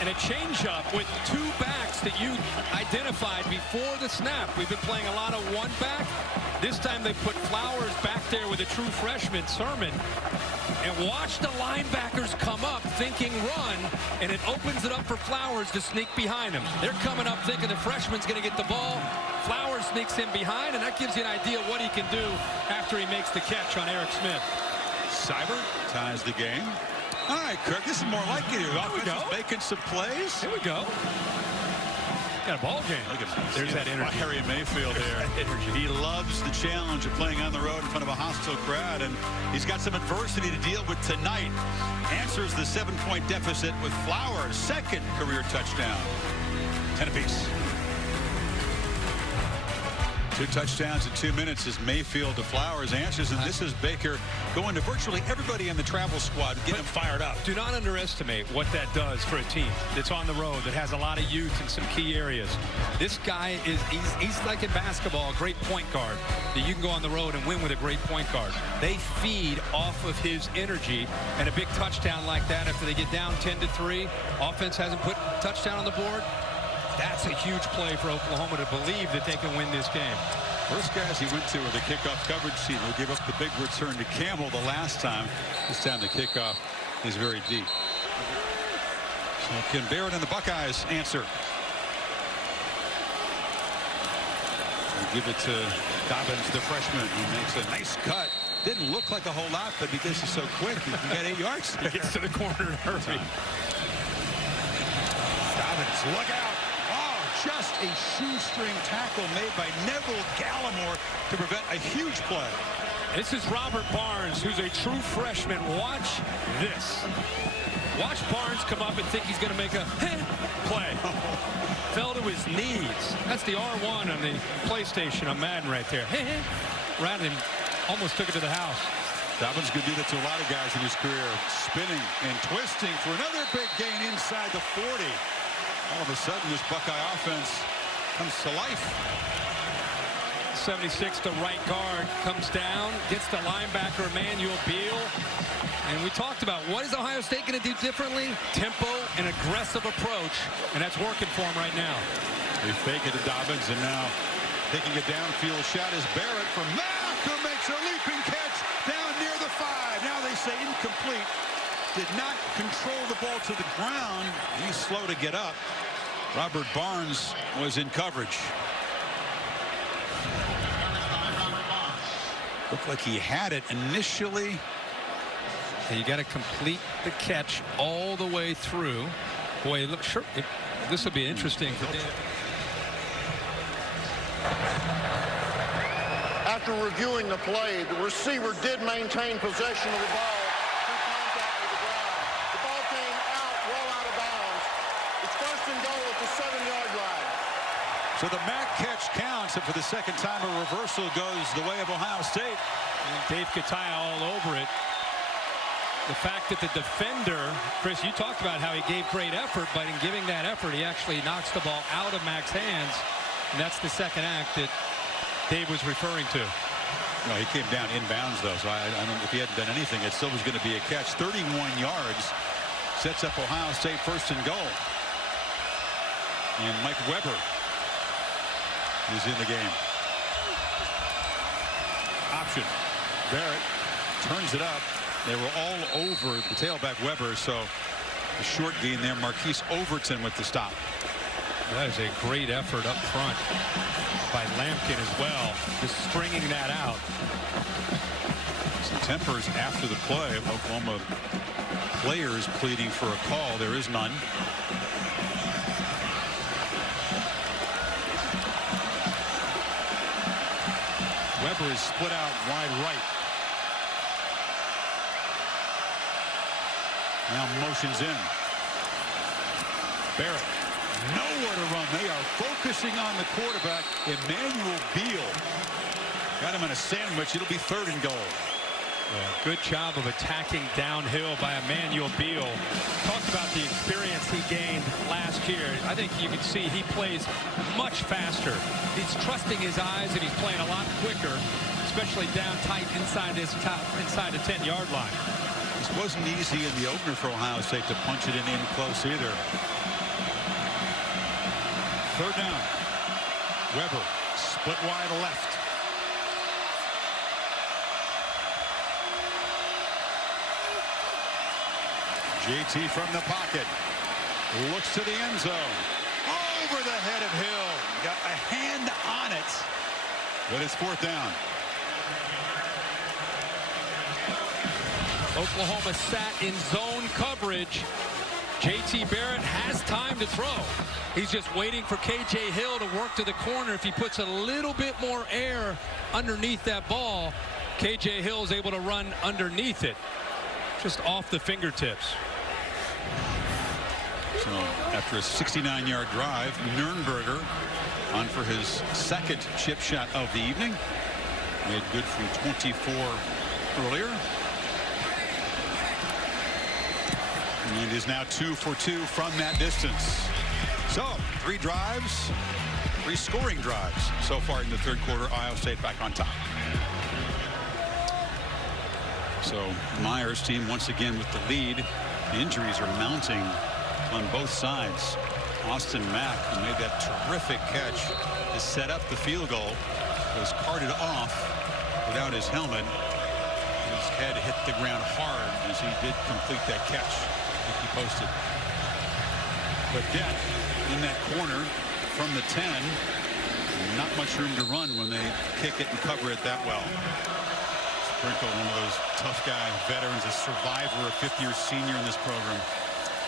And a changeup with two backs that you identified before the snap. We've been playing a lot of one back. This time they put Flowers back there with a true freshman, Sermon. And watch the linebackers come up thinking run, and it opens it up for Flowers to sneak behind him. They're coming up thinking the freshman's going to get the ball. Flowers sneaks in behind, and that gives you an idea what he can do after he makes the catch on Eric Smith. Cyber ties the game. All right, Kirk, this is more like it. Offense is making some plays. Here we go. Got a ball game. Look at There's that energy. Barrett and Mayfield there. He loves the challenge of playing on the road in front of a hostile crowd, and he's got some adversity to deal with tonight. Answers the 7-point deficit with Flowers' second career touchdown. 10 apiece. 2 touchdowns in 2 minutes as Mayfield to Flowers answers, and this is Baker going to virtually everybody in the travel squad to get him fired up. Do not underestimate what that does for a team that's on the road, that has a lot of youth in some key areas. This guy he's like in basketball, a great point guard that you can go on the road and win with a great point guard. They feed off of his energy, and a big touchdown like that after they get down 10-3, offense hasn't put a touchdown on the board. That's a huge play for Oklahoma to believe that they can win this game. First guys he went to were the kickoff coverage team who gave up the big return to Campbell the last time. This time the kickoff is very deep. So can Barrett and the Buckeyes answer? We'll give it to Dobbins, the freshman, who makes a nice cut. Didn't look like a whole lot, but because he's so quick, he got 8 yards. He gets to the corner in a hurry. Dobbins, look out. Just a shoestring tackle made by Neville Gallimore to prevent a huge play. This is Robert Barnes, who's a true freshman. Watch this. Watch Barnes come up and think he's going to make a play. Fell to his knees. That's the R1 on the PlayStation on Madden right there. Ran him, almost took it to the house. Dobbins could do that to a lot of guys in his career. Spinning and twisting for another big gain inside the 40. All of a sudden, this Buckeye offense comes to life. 76, the right guard, comes down, gets the linebacker Emmanuel Beal. And we talked about what is Ohio State going to do differently? Tempo and aggressive approach, and that's working for him right now. They fake it to Dobbins, and now taking a downfield shot is Barrett from Mack, who makes a leaping catch down near the 5. Now they say incomplete. Did not control the ball to the ground. He's slow to get up. Robert Barnes was in coverage. Looked like he had it initially. And you got to complete the catch all the way through. Boy, look, sure, this will be interesting for David. After reviewing the play, the receiver did maintain possession of the ball through contact with the ground. The ball came out, well out of bounds. It's first and goal at the 7-yard line. So the Mack catch counts, and for the second time a reversal goes the way of Ohio State. And Dave Kataya all over it. The fact that the defender, Chris, you talked about how he gave great effort, but in giving that effort, he actually knocks the ball out of Mack's hands. And that's the second act that Dave was referring to. No, he came down inbounds, though, so I don't know if he hadn't done anything. It still was going to be a catch. 31 yards sets up Ohio State first and goal. And Mike Weber is in the game. Option. Barrett turns it up. They were all over the tailback Weber, so a short gain there. Marquise Overton with the stop. That is a great effort up front by Lampkin as well, just stringing that out. Some tempers after the play. Oklahoma players pleading for a call. There is none. Weber is split out wide right. Now motions in. Barrett, nowhere to run. They are focusing on the quarterback, Emmanuel Beal. Got him in a sandwich. It'll be third and goal. Good job of attacking downhill by Emmanuel Beal. Talked about the experience he gained last year. I think you can see he plays much faster. He's trusting his eyes, and he's playing a lot quicker, especially down tight inside the 10-yard line. This wasn't easy in the opener for Ohio State to punch it in close either. Third down. Weber split wide left. JT from the pocket. Looks to the end zone. Over the head of Hill. Got a hand on it. But it's fourth down. Oklahoma sat in zone coverage. JT Barrett has time to throw. He's just waiting for KJ Hill to work to the corner. If he puts a little bit more air underneath that ball, KJ Hill is able to run underneath it, just off the fingertips. So after a 69-yard drive, Nurnberger on for his second chip shot of the evening. Made good from 24 earlier. And is now 2 for 2 from that distance. So 3 drives, 3 scoring drives so far in the third quarter. Ohio State back on top. So Myers' team once again with the lead. The injuries are mounting on both sides. Austin Mack, who made that terrific catch to set up the field goal, was carted off without his helmet. His head hit the ground hard as he did complete that catch. He posted. But Deck in that corner from the 10. Not much room to run when they kick it and cover it that well. Sprinkle, one of those tough guy veterans, a survivor, a fifth-year senior in this program.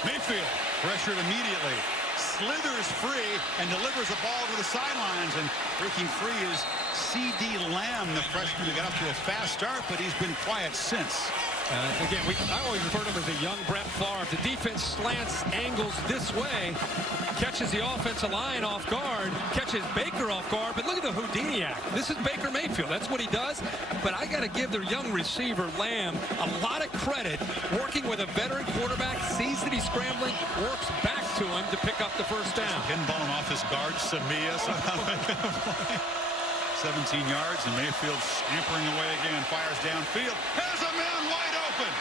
Mayfield pressured immediately, slithers free and delivers a ball to the sidelines, and breaking free is C.D. Lamb, the freshman who got up to a fast start, but he's been quiet since. Again, I always refer to him as a young Brett Favre. The defense slants angles this way, catches the offensive line off guard, catches Baker off guard, but look at the Houdini act. This is Baker Mayfield. That's what he does. But I got to give their young receiver, Lamb, a lot of credit. Working with a veteran quarterback, sees that he's scrambling, works back to him to pick up the first down. Pinballing off his guard, Samia. 17 yards, and Mayfield scampering away again, fires downfield, has a man wide open.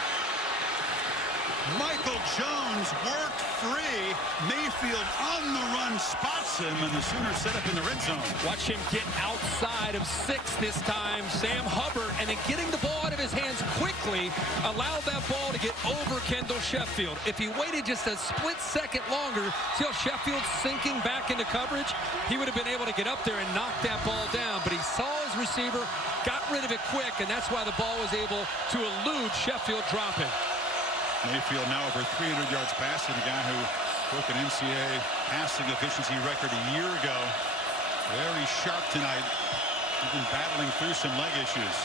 Michael Jones worked free. Mayfield on the run spots him, and the Sooners set up in the red zone. Watch him get outside of 6 this time. Sam Hubbard, and then getting the ball out of his hands quickly allowed that ball to get over Kendall Sheffield. If he waited just a split second longer, see how Sheffield's sinking back into coverage? He would have been able to get up there and knock that ball down, but he saw his receiver, got rid of it quick, and that's why the ball was able to elude Sheffield dropping. Mayfield now over 300 yards passing, the guy who broke an NCAA passing efficiency record a year ago. Very sharp tonight. He's been battling through some leg issues.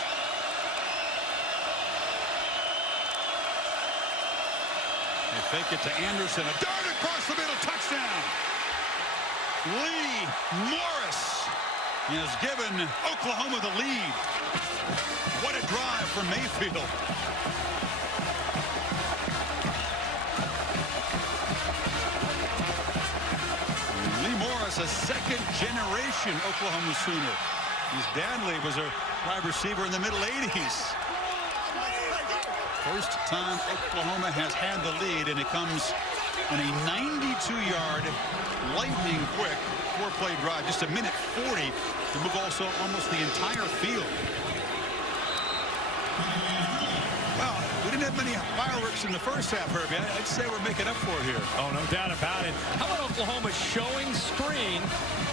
They fake it to Anderson. A dart across the middle. Touchdown. Lee Morris has given Oklahoma the lead. What a drive from Mayfield. A second-generation Oklahoma Sooner. His dad was a wide receiver in the middle 80s. First time Oklahoma has had the lead, and it comes on a 92-yard, lightning-quick 4-play drive. Just a minute 40 to move also almost the entire field. Well, we didn't have many fireworks in the first half, Herbie. I'd say we're making up for it here. Oh, no doubt about it. How about Oklahoma showing screen,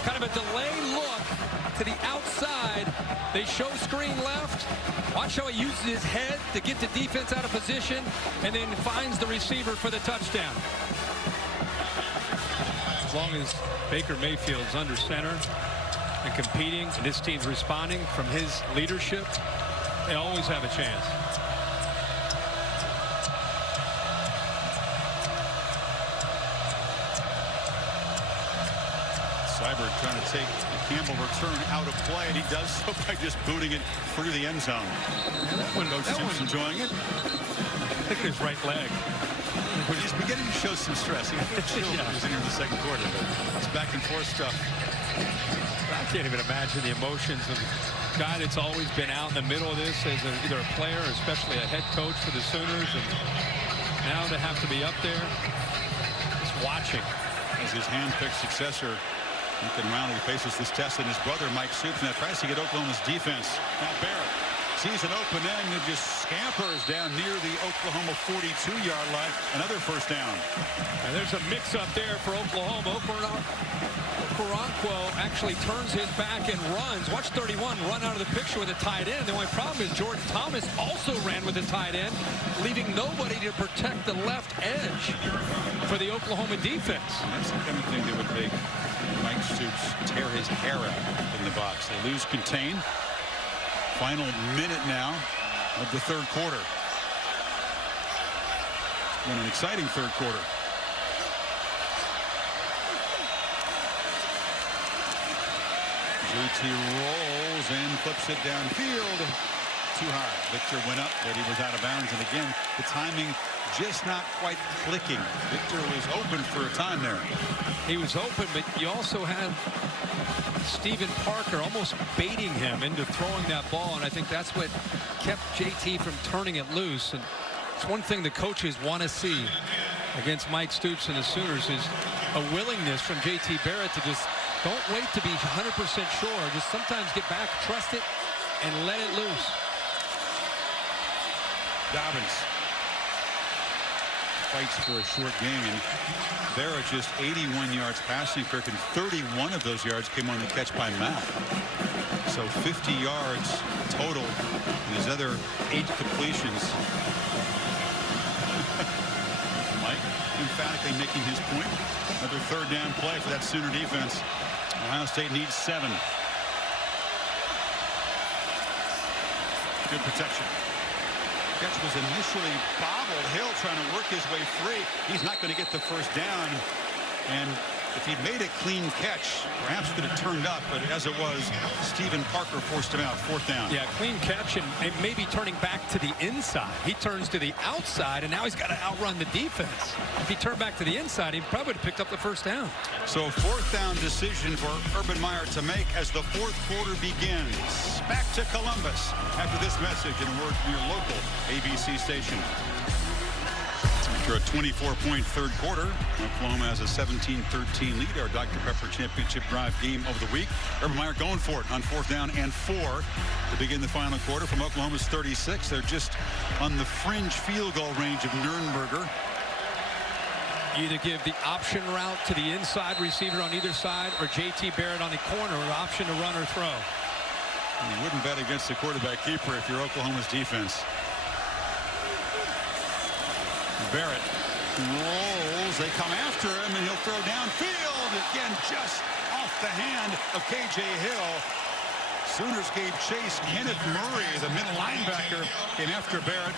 kind of a delay look to the outside. They show screen left. Watch how he uses his head to get the defense out of position and then finds the receiver for the touchdown. As long as Baker Mayfield's under center and competing, and this team's responding from his leadership, they always have a chance. Seibert trying to take the Campbell return out of play, and he does so by just booting it through the end zone. Coach Simpson enjoying it. Look at his right leg. But he's beginning to show some stress. He was in the second quarter, but it's back and forth stuff. I can't even imagine the emotions of a guy that's always been out in the middle of this as either a player or especially a head coach for the Sooners, and now to have to be up there just watching. As his hand-picked successor, Lincoln Riley, faces this test, and his brother Mike Stoops now tries to get Oklahoma's defense. Now Barrett sees an open end and just scampers down near the Oklahoma 42-yard line. Another first down. And there's a mix-up there for Oklahoma. Okoronkwo actually turns his back and runs. Watch 31 run out of the picture with a tight end. The only problem is Jordan Thomas also ran with a tight end, leaving nobody to protect the left edge for the Oklahoma defense. That's the kind of thing that would make Mike Stoops tear his hair out in the box. They lose contain. Final minute now of the third quarter. It's been an exciting third quarter. JT rolls and flips it downfield. Too high. Victor went up, but he was out of bounds. And again, the timing just not quite clicking. Victor was open for a time there. He was open, but you also had Stephen Parker almost baiting him into throwing that ball, and I think that's what kept JT from turning it loose. And it's one thing the coaches want to see against Mike Stoops and the Sooners is a willingness from JT Barrett to just don't wait to be 100% sure. Just sometimes get back, trust it, and let it loose. Dobbins fights for a short game, and Barrett just 81 yards passing, Kirk, and 31 of those yards came on the catch by Matt. So 50 yards total in his other 8 completions. Mike emphatically making his point. Another third down play for that Sooner defense. Ohio State needs 7. Good protection. Catch was initially bobbled. Hill trying to work his way free. He's not going to get the first down. And If he'd made a clean catch, perhaps could have turned up, but as it was, Stephen Parker forced him out. 4th down. Yeah, clean catch and maybe turning back to the inside. He turns to the outside, and now he's got to outrun the defense. If he turned back to the inside, he probably would have picked up the 1st down. So 4th down decision for Urban Meyer to make as the 4th quarter begins. Back to Columbus after this message and a word from your local ABC station. After a 24-point 3rd quarter, Oklahoma has a 17-13 lead. Our Dr. Pepper Championship Drive game of the week. Urban Meyer going for it on 4th down and 4 to begin the final quarter from Oklahoma's 36. They're just on the fringe field goal range of Nurnberger. Either give the option route to the inside receiver on either side or J.T. Barrett on the corner, an option to run or throw. You wouldn't bet against the quarterback keeper if you're Oklahoma's defense. Barrett rolls. They come after him, and he'll throw downfield. Again, just off the hand of K.J. Hill. Sooners gave chase. Kenneth Murray, the middle linebacker, came after Barrett,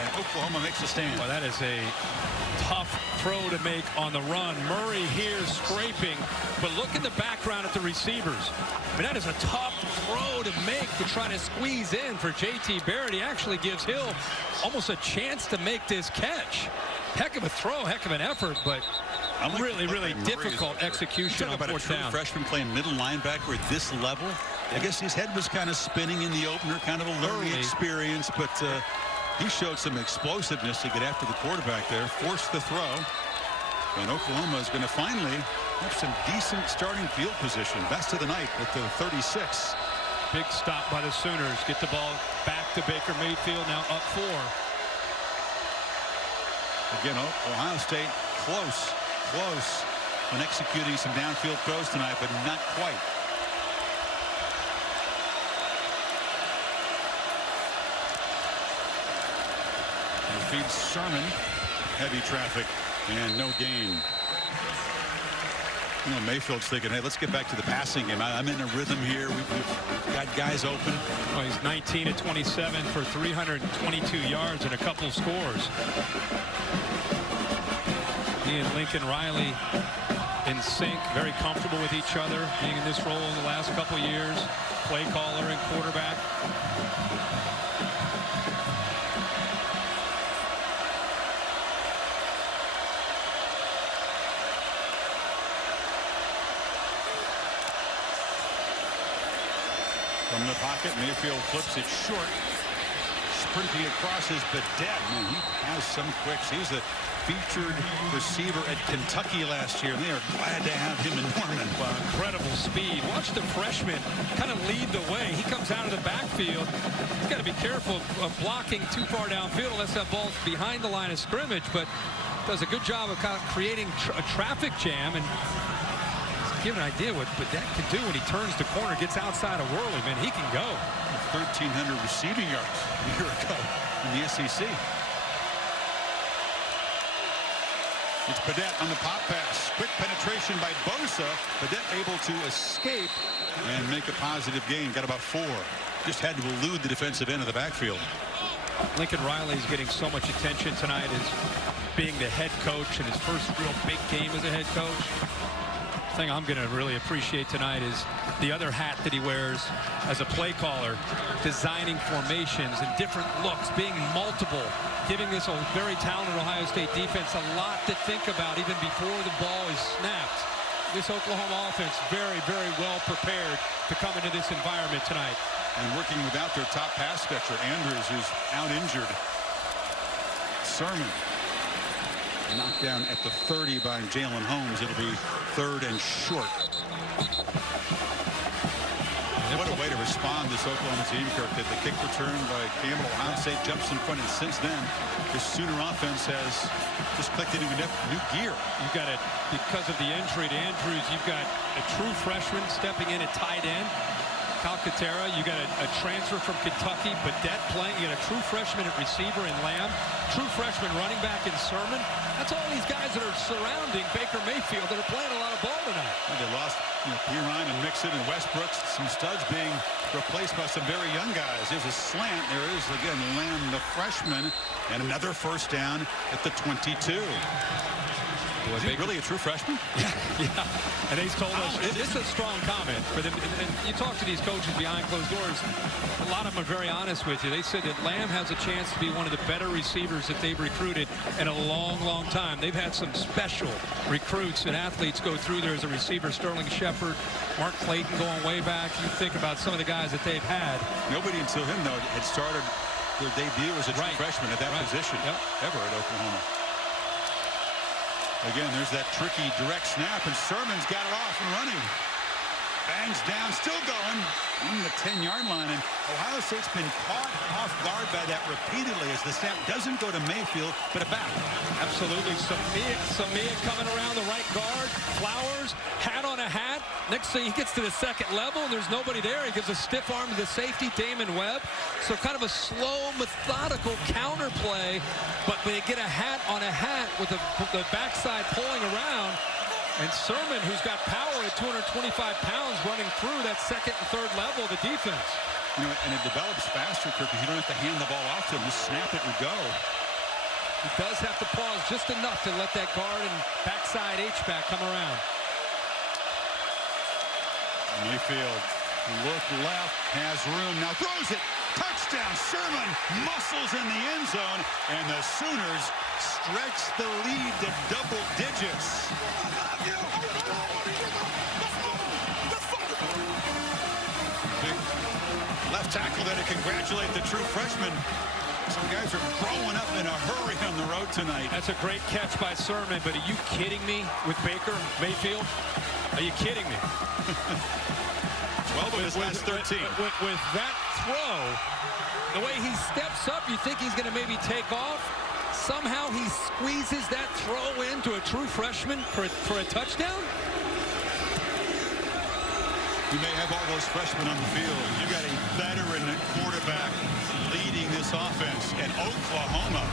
and Oklahoma makes a stand. Well, that is a tough throw to make on the run. Murray here scraping, but look in the background at the receivers. I mean, that is a tough throw to make to try to squeeze in for J.T. Barrett. He actually gives Hill almost a chance to make this catch. Heck of a throw, heck of an effort, but really difficult execution on 4th down. Freshman playing middle linebacker at this level. I guess his head was kind of spinning in the opener, kind of a learning experience, but he showed some explosiveness to get after the quarterback there, forced the throw, and Oklahoma is going to finally have some decent starting field position. Best of the night at the 36. Big stop by the Sooners. Get the ball back to Baker Mayfield, now up 4. Again, Ohio State close when executing some downfield throws tonight, but not quite. He feeds Sermon. Heavy traffic and no gain. You know, Mayfield's thinking, hey, let's get back to the passing game. I'm in a rhythm here. We've got guys open. Well, he's 19 of 27 for 322 yards and a couple of scores. He and Lincoln Riley in sync, very comfortable with each other, being in this role in the last couple years. Play caller and quarterback. From the pocket, Mayfield flips it short. Sprinting across his Badette. Man, he has some quicks. He's a featured receiver at Kentucky last year, and they are glad to have him in Norman. Well, incredible speed. Watch the freshman kind of lead the way. He comes out of the backfield. He's got to be careful of blocking too far downfield unless that ball's behind the line of scrimmage, but does a good job of kind of creating a traffic jam and give an idea what Badette can do when he turns the corner, gets outside of Worley. Man, he can go. 1,300 receiving yards a year ago in the SEC. It's Badette on the pop pass. Quick penetration by Bosa. Badette able to escape and make a positive gain. Got about 4. Just had to elude the defensive end of the backfield. Lincoln Riley is getting so much attention tonight as being the head coach in his first real big game as a head coach. The thing I'm going to really appreciate tonight is the other hat that he wears as a play caller, designing formations and different looks, being multiple, giving this a very talented Ohio State defense a lot to think about even before the ball is snapped. This Oklahoma offense very well prepared to come into this environment tonight. And working without their top pass catcher, Andrews, who's out injured. Sermon knocked down at the 30 by Jalen Holmes. It'll be 3rd and short. What a way to respond this Oklahoma team, Kirk. That the kick return by Campbell. Ohio State jumps in front, and since then, this Sooner offense has just clicked into new gear. You've got it because of the injury to Andrews. You've got a true freshman stepping in at tight end, Calcaterra. You got a transfer from Kentucky, Badette playing. You got a true freshman at receiver in Lamb, true freshman running back in Sermon. That's all these guys that are surrounding Baker Mayfield that are playing a lot of ball tonight. And they lost Pirine and Mixon and Westbrooks. Some studs being replaced by some very young guys. There's a slant. There is, again, Lamb, the freshman, and another first down at the 22. Boy, Is he really a true freshman? Yeah, and he's told us this is a strong comment for them. And you talk to these coaches behind closed doors, a lot of them are very honest with you. They said that Lamb has a chance to be one of the better receivers that they've recruited in a long, long time. They've had some special recruits and athletes go through there as a receiver. Sterling Shepard, Mark Clayton going way back. You think about some of the guys that they've had. Nobody until him, though, had started their debut as a true freshman at that position ever at Oklahoma. Again, there's that tricky direct snap, and Sermon's got it off and running. Bangs down, still going on the 10-yard line, and Ohio State's been caught off guard by that repeatedly as the snap doesn't go to Mayfield, but a back. Absolutely. Samia coming around the right guard. Flowers, hat on a hat. Next thing he gets to the second level, and there's nobody there. He gives a stiff arm to the safety, Damon Webb. So kind of a slow, methodical counter play, but they get a hat on a hat with the backside pulling around. And Sermon, who's got power at 225 pounds, running through that second and third level of the defense. You know, and it develops faster, Kirk, because you don't have to hand the ball off to him. Just snap it and go. He does have to pause just enough to let that guard and backside H-back come around. Mayfield, look left, has room, now throws it. Touchdown, Sermon, muscles in the end zone, and the Sooners stretch the lead to double digits. Big left tackle there to congratulate the true freshman. Some guys are growing up in a hurry on the road tonight. That's a great catch by Sermon, but are you kidding me with Baker Mayfield? Are you kidding me? 12 of his last 13. With that throw, the way he steps up, you think he's going to maybe take off. Somehow he squeezes that throw into a true freshman for a touchdown. You may have all those freshmen on the field. You got a veteran quarterback leading this offense, and Oklahoma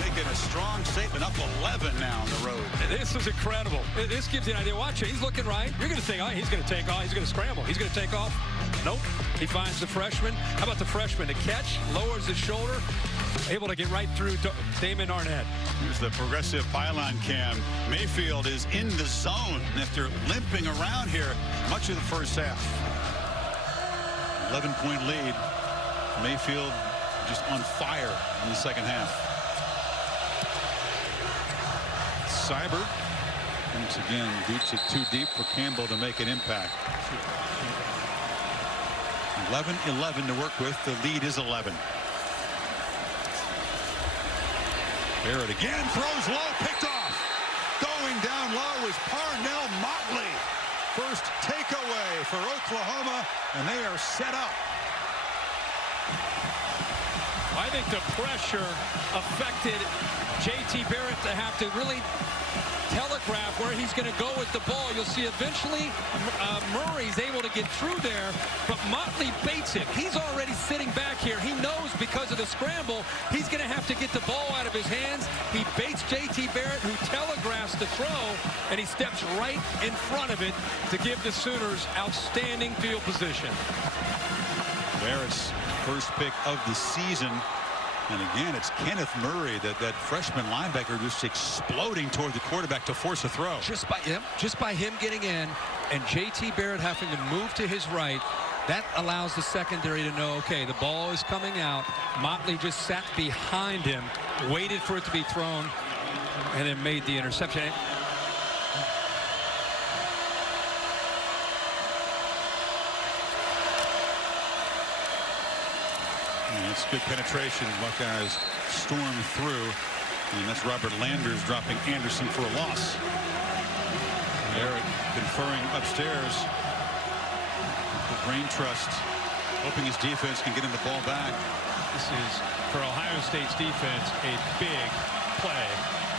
making a strong statement, up 11 now on the road. This is incredible. This gives you an idea. Watch it. He's looking right. You're going to think, oh, he's going to take off. He's going to scramble. He's going to take off. Nope. He finds the freshman. How about the freshman? The catch, lowers his shoulder, able to get right through Damon Arnett. Here's the progressive pylon cam. Mayfield is in the zone after limping around here much of the first half. 11-point lead. Mayfield just on fire in the second half. Cyber once again boots it too deep for Campbell to make an impact. 11-11 to work with. The lead is 11. Barrett again throws low, picked off. Going down low is Parnell Motley. First takeaway for Oklahoma, and they are set up. I think the pressure affected J.T. Barrett to have to really telegraph where he's going to go with the ball. You'll see eventually Murray's able to get through there, but Motley baits him. He's already sitting back here. He knows because of the scramble, he's going to have to get the ball out of his hands. He baits J.T. Barrett, who telegraphs the throw, and he steps right in front of it to give the Sooners outstanding field position. Barrett's first pick of the season. And again, it's Kenneth Murray, that freshman linebacker, just exploding toward the quarterback to force a throw. Just by him getting in and J.T. Barrett having to move to his right, that allows the secondary to know, okay, the ball is coming out. Motley just sat behind him, waited for it to be thrown, and then made the interception. It's good penetration. Buckeyes storm through. And that's Robert Landers dropping Anderson for a loss. Barrett conferring upstairs. The brain trust, hoping his defense can get him the ball back. This is, for Ohio State's defense, a big play.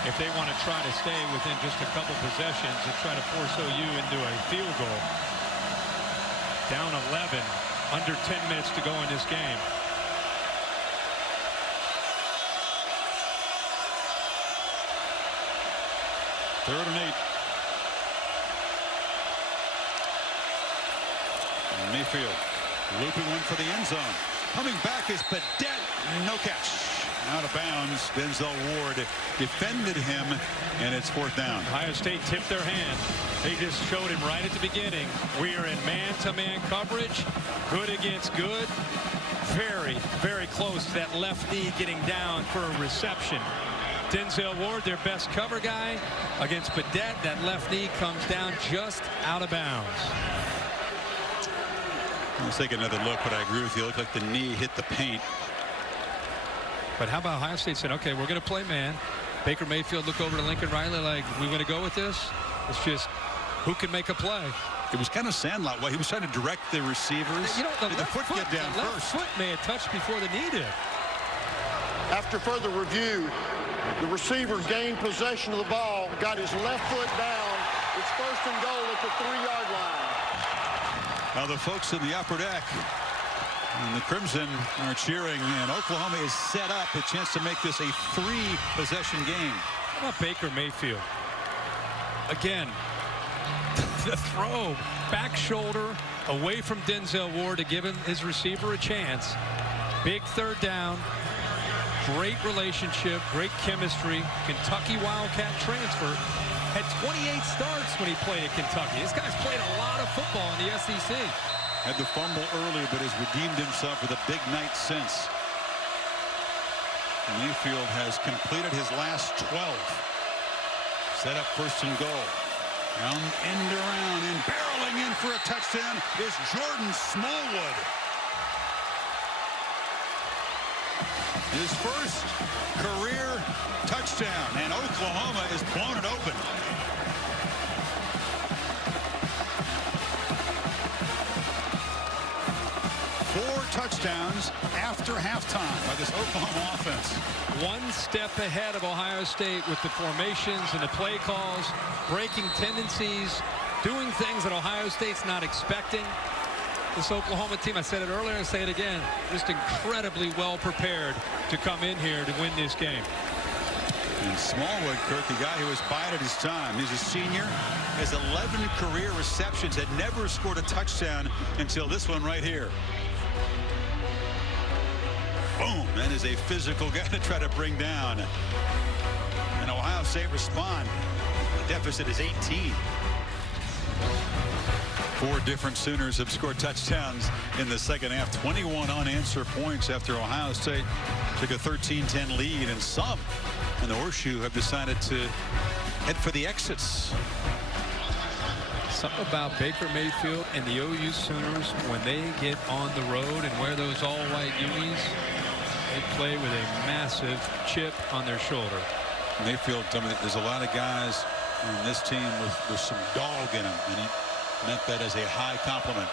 If they want to try to stay within just a couple possessions and try to force OU into a field goal. Down 11, under 10 minutes to go in this game. Third and 8. And Mayfield looping one for the end zone. Coming back is Badet. No catch. Out of bounds. Denzel Ward defended him, and it's 4th down. Ohio State tipped their hand. They just showed him right at the beginning. We are in man-to-man coverage. Good against good. Very, very close to that left knee getting down for a reception. Denzel Ward, their best cover guy, against Badette. That left knee comes down just out of bounds. Let's take another look, but I agree with you. It looked like the knee hit the paint. But how about Ohio State saying, okay, we're going to play man. Baker Mayfield look over to Lincoln Riley like, we're going to go with this. It's just who can make a play. It was kind of Sandlot. He was trying to direct the receivers. You know, Did the foot get down the first? left foot may have touched before the knee did. After further review, the receiver gained possession of the ball, got his left foot down. It's 1st and goal at the 3-yard line. Now the folks in the upper deck and the Crimson are cheering, and Oklahoma is set up a chance to make this a 3-possession game. How about Baker Mayfield? Again, the throw, back shoulder away from Denzel Ward to give him his receiver a chance. Big 3rd down. Great relationship, great chemistry. Kentucky Wildcat transfer. Had 28 starts when he played at Kentucky. This guy's played a lot of football in the SEC. Had the fumble earlier, but has redeemed himself with a big night since. Mayfield has completed his last 12. Set up 1st and goal. Round end around, and barreling in for a touchdown is Jordan Smallwood. His first career touchdown, and Oklahoma is blown it open. Four touchdowns after halftime by this Oklahoma offense. One step ahead of Ohio State with the formations and the play calls, breaking tendencies, doing things that Ohio State's not expecting. This Oklahoma team, I said it earlier, I say it again, just incredibly well prepared to come in here to win this game. And Smallwood, Kirk, a guy who has bided his time. He's a senior, has 11 career receptions, had never scored a touchdown until this one right here. Boom, that is a physical guy to try to bring down. And Ohio State respond. The deficit is 18. 4 different Sooners have scored touchdowns in the second half. 21 unanswered points after Ohio State took a 13-10 lead, and some in the Horseshoe have decided to head for the exits. Something about Baker Mayfield and the OU Sooners when they get on the road and wear those all-white unis, they play with a massive chip on their shoulder. Mayfield, I mean, there's a lot of guys on this team with some dog in them, and he meant that as a high compliment.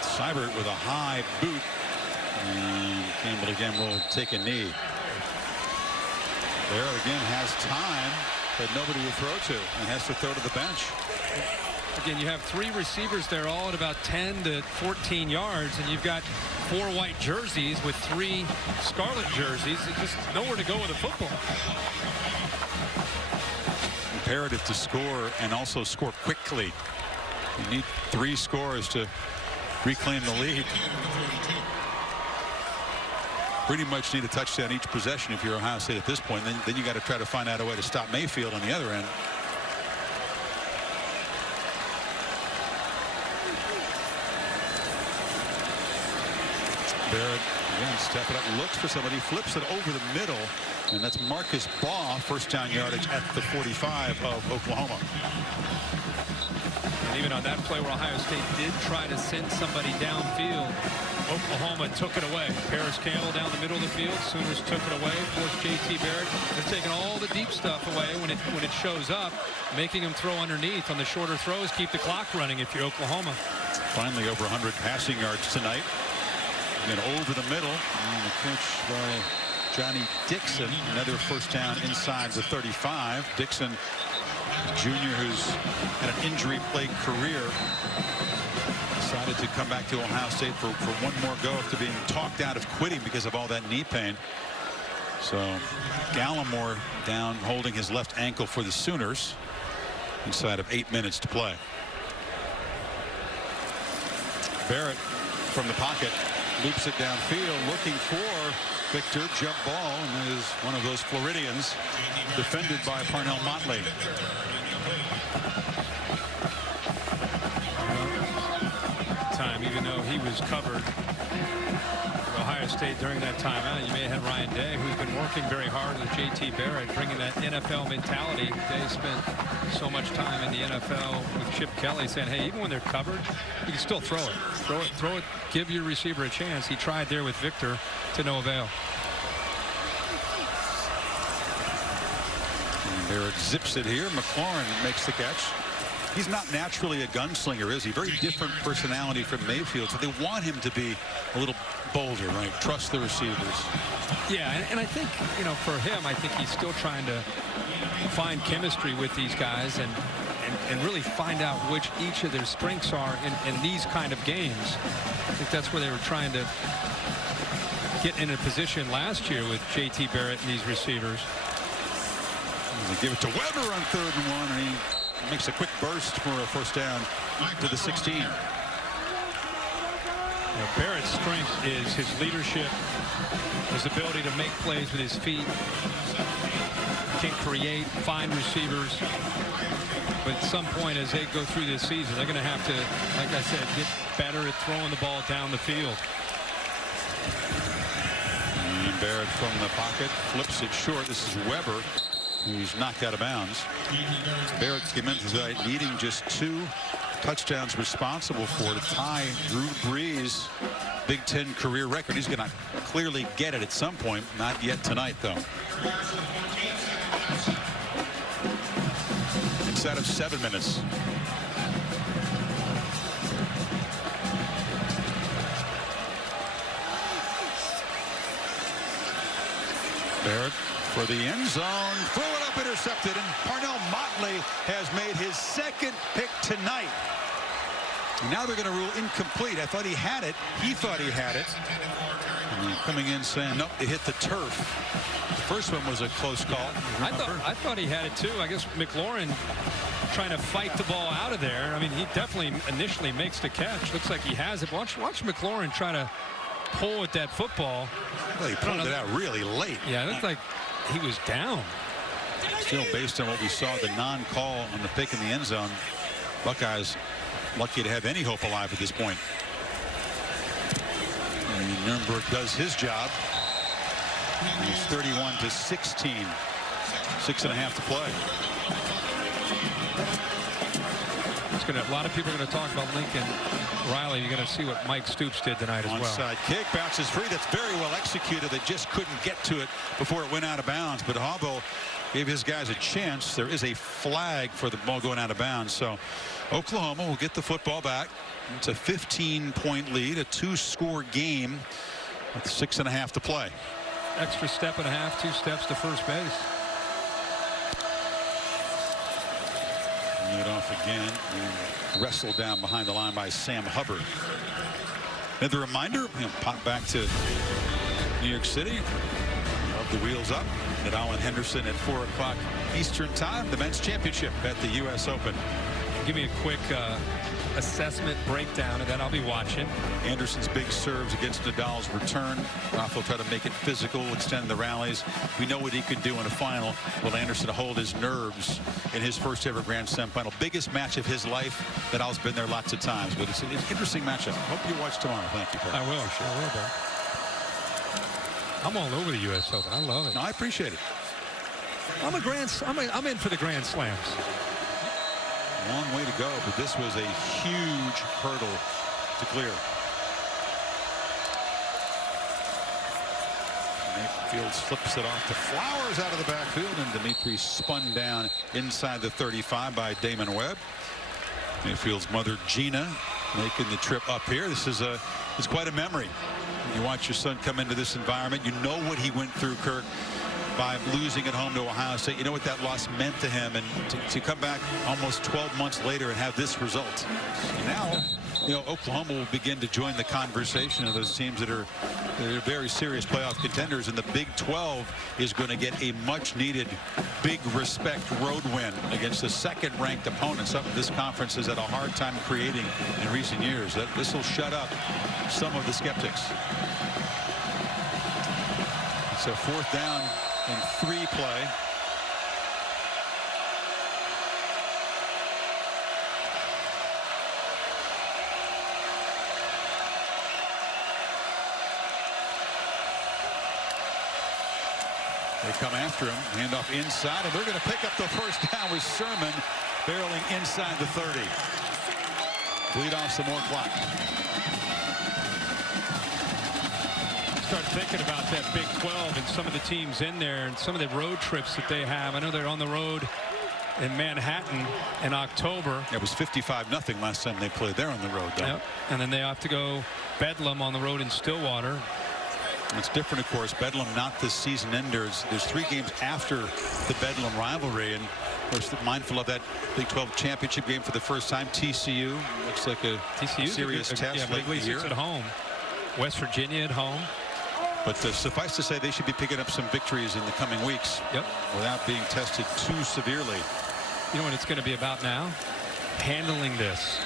Seibert with a high boot, and Campbell again will take a knee. Barrett again has time, but nobody to throw to, and has to throw to the bench. Again, you have 3 receivers there, all at about 10 to 14 yards, and you've got 4 white jerseys with 3 scarlet jerseys. There's just nowhere to go with the football. Imperative to score, and also score quickly. You need 3 scores to reclaim the lead. Pretty much need a touchdown each possession if you're Ohio State at this point. Then you got to try to find out a way to stop Mayfield on the other end. Barrett again, step it up, looks for somebody, flips it over the middle, and that's Marcus Baugh, 1st down yardage at the 45 of Oklahoma. And even on that play where Ohio State did try to send somebody downfield, Oklahoma took it away. Paris Campbell down the middle of the field. Sooners took it away. Forced J.T. Barrett. They're taking all the deep stuff away when it shows up, making them throw underneath on the shorter throws. Keep the clock running if you're Oklahoma. Finally over 100 passing yards tonight. And over the middle, and the catch by Johnny Dixon. Another 1st down inside the 35. Dixon, junior, who's had an injury-plagued career, decided to come back to Ohio State for one more go after being talked out of quitting because of all that knee pain. So Gallimore down holding his left ankle for the Sooners inside of 8 minutes to play. Barrett from the pocket Loops it downfield, looking for Victor. Jump ball, and is one of those Floridians defended by Parnell Motley. Time, even though he was covered for Ohio State during that timeout, you may have had Ryan Day, who's been working very hard with J.T. Barrett, bringing that NFL mentality. Day spent so much time in the NFL with Chip Kelly, saying, hey, even when they're covered, you can still throw it, give your receiver a chance. He tried there with Victor to no avail. And Barrett zips it here. McLaurin makes the catch. He's not naturally a gunslinger, is he? Very different personality from Mayfield, so they want him to be a little bolder, right? Trust the receivers. Yeah, and I think, you know, for him, I think he's still trying to find chemistry with these guys and really find out which each of their strengths are in these kind of games. I think that's where they were trying to get in a position last year with J.T. Barrett and these receivers. They give it to Weber on 3rd and 1, and he makes a quick burst for a first down to the 16. You know, Barrett's strength is his leadership, his ability to make plays with his feet, can create, find receivers. But at some point as they go through this season, they're going to have to, like I said, get better at throwing the ball down the field. And Barrett from the pocket flips it short. This is Weber, who's knocked out of bounds. Barrett came into tonight needing just 2 touchdowns responsible for to tie Drew Brees' Big Ten career record. He's going to clearly get it at some point. Not yet tonight, though. Inside of 7 minutes. Barrett for the end zone, throw it up, intercepted, and Parnell Motley has made his 2nd pick tonight. Now they're going to rule incomplete. I thought he had it. He thought he had it. And coming in saying, nope, it hit the turf. The first one was a close call. I thought he had it too. I guess McLaurin trying to fight the ball out of there. I mean, he definitely initially makes the catch. Looks like he has it. Watch McLaurin try to pull at that football. Well, he pulled it out really late. Yeah, it looked like he was down. Still, based on what we saw, the non-call on the pick in the end zone, Buckeyes lucky to have any hope alive at this point. And Nuremberg does his job. He's 31-16. 6.5 to play. A lot of people are going to talk about Lincoln Riley. You're going to see what Mike Stoops did tonight as well. Onside kick, bounces free. That's very well executed. They just couldn't get to it before it went out of bounds. But Hobble gave his guys a chance. There is a flag for the ball going out of bounds. So Oklahoma will get the football back. It's a 15-point lead, a 2-score game with 6.5 to play. Extra step and a half, 2 steps to first base. Lead off again. Wrestled down behind the line by Sam Hubbard. Another reminder, pop back to New York City. Of the wheels up. Nadal and Henderson at 4 o'clock Eastern time. The men's championship at the U.S. Open. Give me a quick assessment breakdown, and then I'll be watching. Anderson's big serves against Nadal's return. Rafa will try to make it physical, extend the rallies. We know what he can do in a final. Will Anderson hold his nerves in his first ever Grand Slam final? Biggest match of his life. Nadal's been there lots of times, but it's an interesting matchup. Hope you watch tomorrow. Thank you, Paul. I will. Sure will, bro. I'm all over the U.S. Open. I love it. No, I appreciate it. I'm in for the Grand Slams. Long way to go, but this was a huge hurdle to clear. Mayfield flips it off to Flowers out of the backfield, and Dimitri spun down inside the 35 by Damon Webb. Mayfield's mother Gina making the trip up here. This is quite a memory. You watch your son come into this environment. You know what he went through, Kirk, by losing at home to Ohio State. You know what that loss meant to him, and to come back almost 12 months later and have this result. Now You know, Oklahoma will begin to join the conversation of those teams that are very serious playoff contenders, and the Big 12 is going to get a much-needed big respect road win against the second-ranked opponent, something this conference has had a hard time creating in recent years. This will shut up some of the skeptics. It's a 4th down and 3 play. They come after him, handoff inside, and they're going to pick up the 1st down with Sermon barreling inside the 30. Bleed off some more clock. Start thinking about that Big 12 and some of the teams in there and some of the road trips that they have. I know they're on the road in Manhattan in October. It was 55-0 last time they played there on the road, though. Yep. And then they have to go Bedlam on the road in Stillwater. It's different, of course. Bedlam not this season enders. There's 3 games after the Bedlam rivalry, and of course mindful of that Big 12 championship game for the first time. TCU looks like a serious test late in the year. At home. West Virginia at home. But suffice to say, they should be picking up some victories in the coming weeks. Yep. Without being tested too severely. You know what it's going to be about now? Handling this.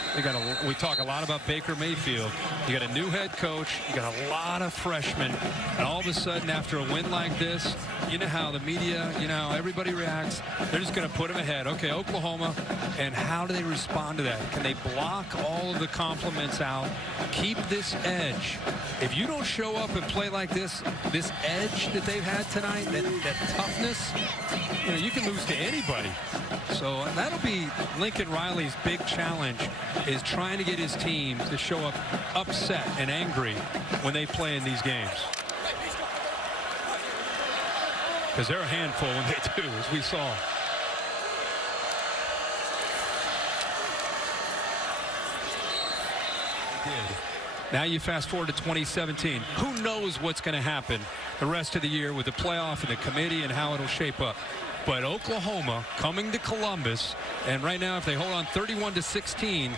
We talk a lot about Baker Mayfield. You got a new head coach. You got a lot of freshmen. And all of a sudden, after a win like this, you know how the media, you know how everybody reacts. They're just going to put them ahead. Okay, Oklahoma. And how do they respond to that? Can they block all of the compliments out? Keep this edge. If you don't show up and play like this edge that they've had tonight, that toughness, you know, you can lose to anybody. So that'll be Lincoln Riley's big challenge, is trying to get his team to show up upset and angry when they play in these games. Because they're a handful when they do, as we saw. Now you fast forward to 2017. Who knows what's going to happen the rest of the year with the playoff and the committee and how it'll shape up. But Oklahoma coming to Columbus, and right now if they hold on 31-16,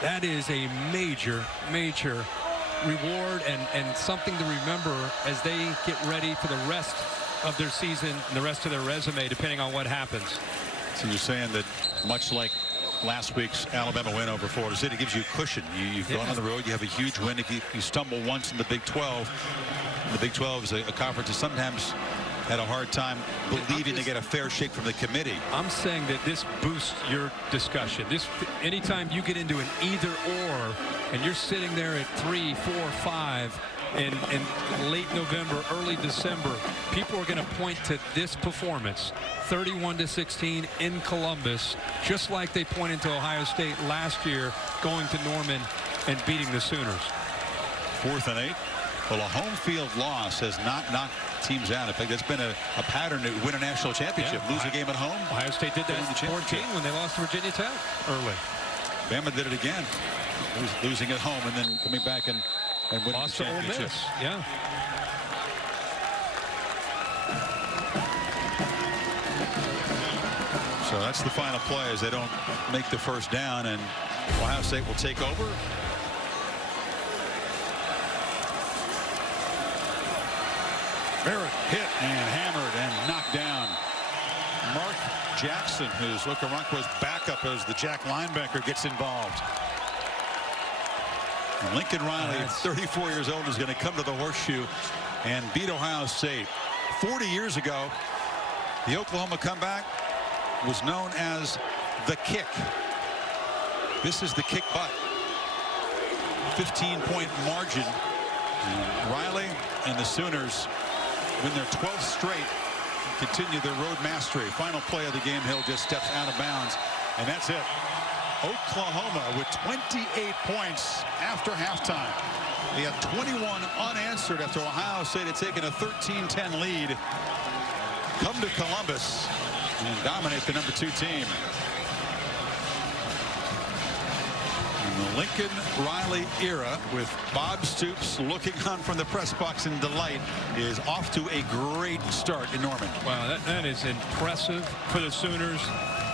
that is a major reward and something to remember as they get ready for the rest of their season and the rest of their resume, depending on what happens. So you're saying that much like last week's Alabama win over Florida State, it gives you cushion. You've gone on the road, you have a huge win. If you stumble once in the Big 12, the Big 12 is a conference that sometimes had a hard time believing they get a fair shake from the committee. I'm saying that this boosts your discussion. Anytime you get into an either or and you're sitting there at 3, 4, 5 in late November, early December, people are going to point to this performance, 31-16 in Columbus, just like they pointed to Ohio State last year, going to Norman and beating the Sooners. 4th and 8. Well, a home field loss has not knocked teams out. In fact, that's been a pattern to win a national championship. Yeah. Lose a game at home. Ohio State did that in 14 when they lost to Virginia Tech early. Bama did it again, losing at home and then coming back and winning lost the championship. to Ole Miss. Yeah. So that's the final play as they don't make the 1st down, and Ohio State will take over. Barrett hit and hammered and knocked down. Mark Jackson, who's Okarunkwa's backup as the Jack linebacker, gets involved. And Lincoln Riley, 34 years old, is going to come to the Horseshoe and beat Ohio State. 40 years ago, the Oklahoma comeback was known as the kick. This is the kick butt. 15-point margin. And Riley and the Sooners win their 12th straight, continue their road mastery. Final play of the game, Hill just steps out of bounds, and that's it. Oklahoma with 28 points after halftime. They had 21 unanswered after Ohio State had taken a 13-10 lead. Come to Columbus and dominate the number 2 team. The Lincoln Riley era, with Bob Stoops looking on from the press box in delight, is off to a great start in Norman. Wow, that is impressive for the Sooners.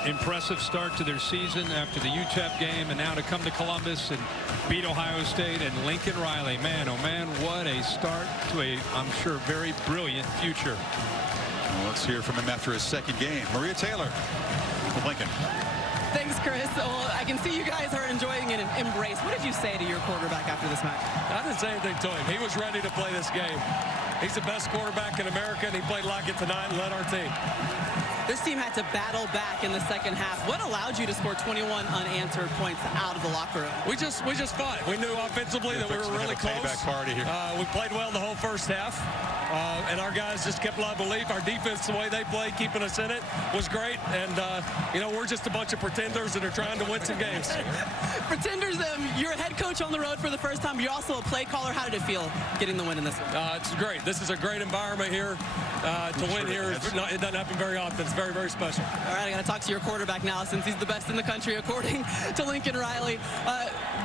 impressive start to their season after the UTEP game, and now to come to Columbus and beat Ohio State and Lincoln Riley. Man, oh man, what a start to a, I'm sure, very brilliant future. Well, let's hear from him after his second game. Maria Taylor from Lincoln. Thanks, Chris. Well, I can see you guys are enjoying an embrace. What did you say to your quarterback after this match? I didn't say anything to him. He was ready to play this game. He's the best quarterback in America, and he played like it tonight and led our team. This team had to battle back in the second half. What allowed you to score 21 unanswered points out of the locker room? We just fought. We knew offensively that we were really close. Party here. We played well the whole first half, and our guys just kept a lot of belief. Our defense, the way they played, keeping us in it, was great. And you know, we're just a bunch of pretenders that are trying to win some games. Pretenders. You're a head coach on the road for the first time. You're also a play caller. How did it feel getting the win in this one? It's great. This is a great environment here. To win here, it doesn't happen very often. It's very, very special. All right, I got to talk to your quarterback now, since he's the best in the country, according to Lincoln Riley.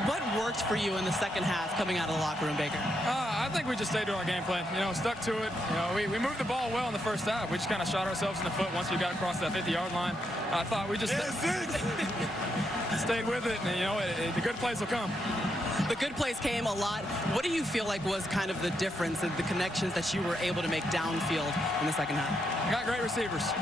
What worked for you in the second half coming out of the locker room, Baker? I think we just stayed to our game plan. You know, stuck to it. You know, we moved the ball well in the first half. We just kind of shot ourselves in the foot once we got across that 50-yard line. I thought we just stayed with it, and, you know, the good plays will come. The good plays came a lot. What do you feel like was kind of the difference in the connections that you were able to make downfield in the second half? I got great receivers.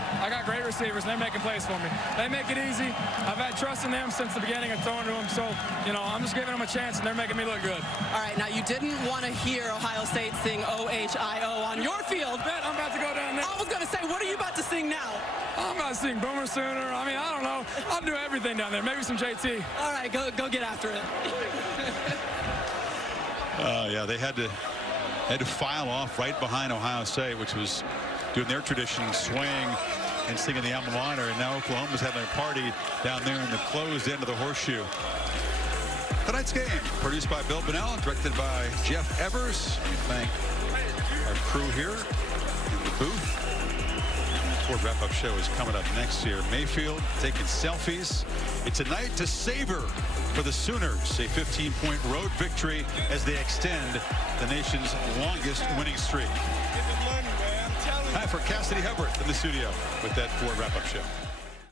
And they're making plays for me. They make it easy. I've had trust in them since the beginning of throwing to them. So, you know, I'm just giving them a chance, and they're making me look good. All right, now you didn't want to hear Ohio State sing O-H-I-O on your field. I'm about to go down there. I was going to say, what are you about to sing now? I'm about to sing Boomer Sooner. I mean, I don't know. I'll do everything down there. Maybe some JT. All right, go get after it. Yeah, they had to file off right behind Ohio State, which was doing their tradition, swaying and singing the alma mater, and now Oklahoma's having a party down there in the closed end of the Horseshoe. Tonight's game produced by Bill Bonnell, directed by Jeff Evers. We thank our crew here in the booth. Ford wrap-up show is coming up next year. Mayfield taking selfies. It's a night to savor for the Sooners, a 15-point road victory as they extend the nation's longest winning streak. Hi for Cassidy Hubbard in the studio with that Ford wrap-up show.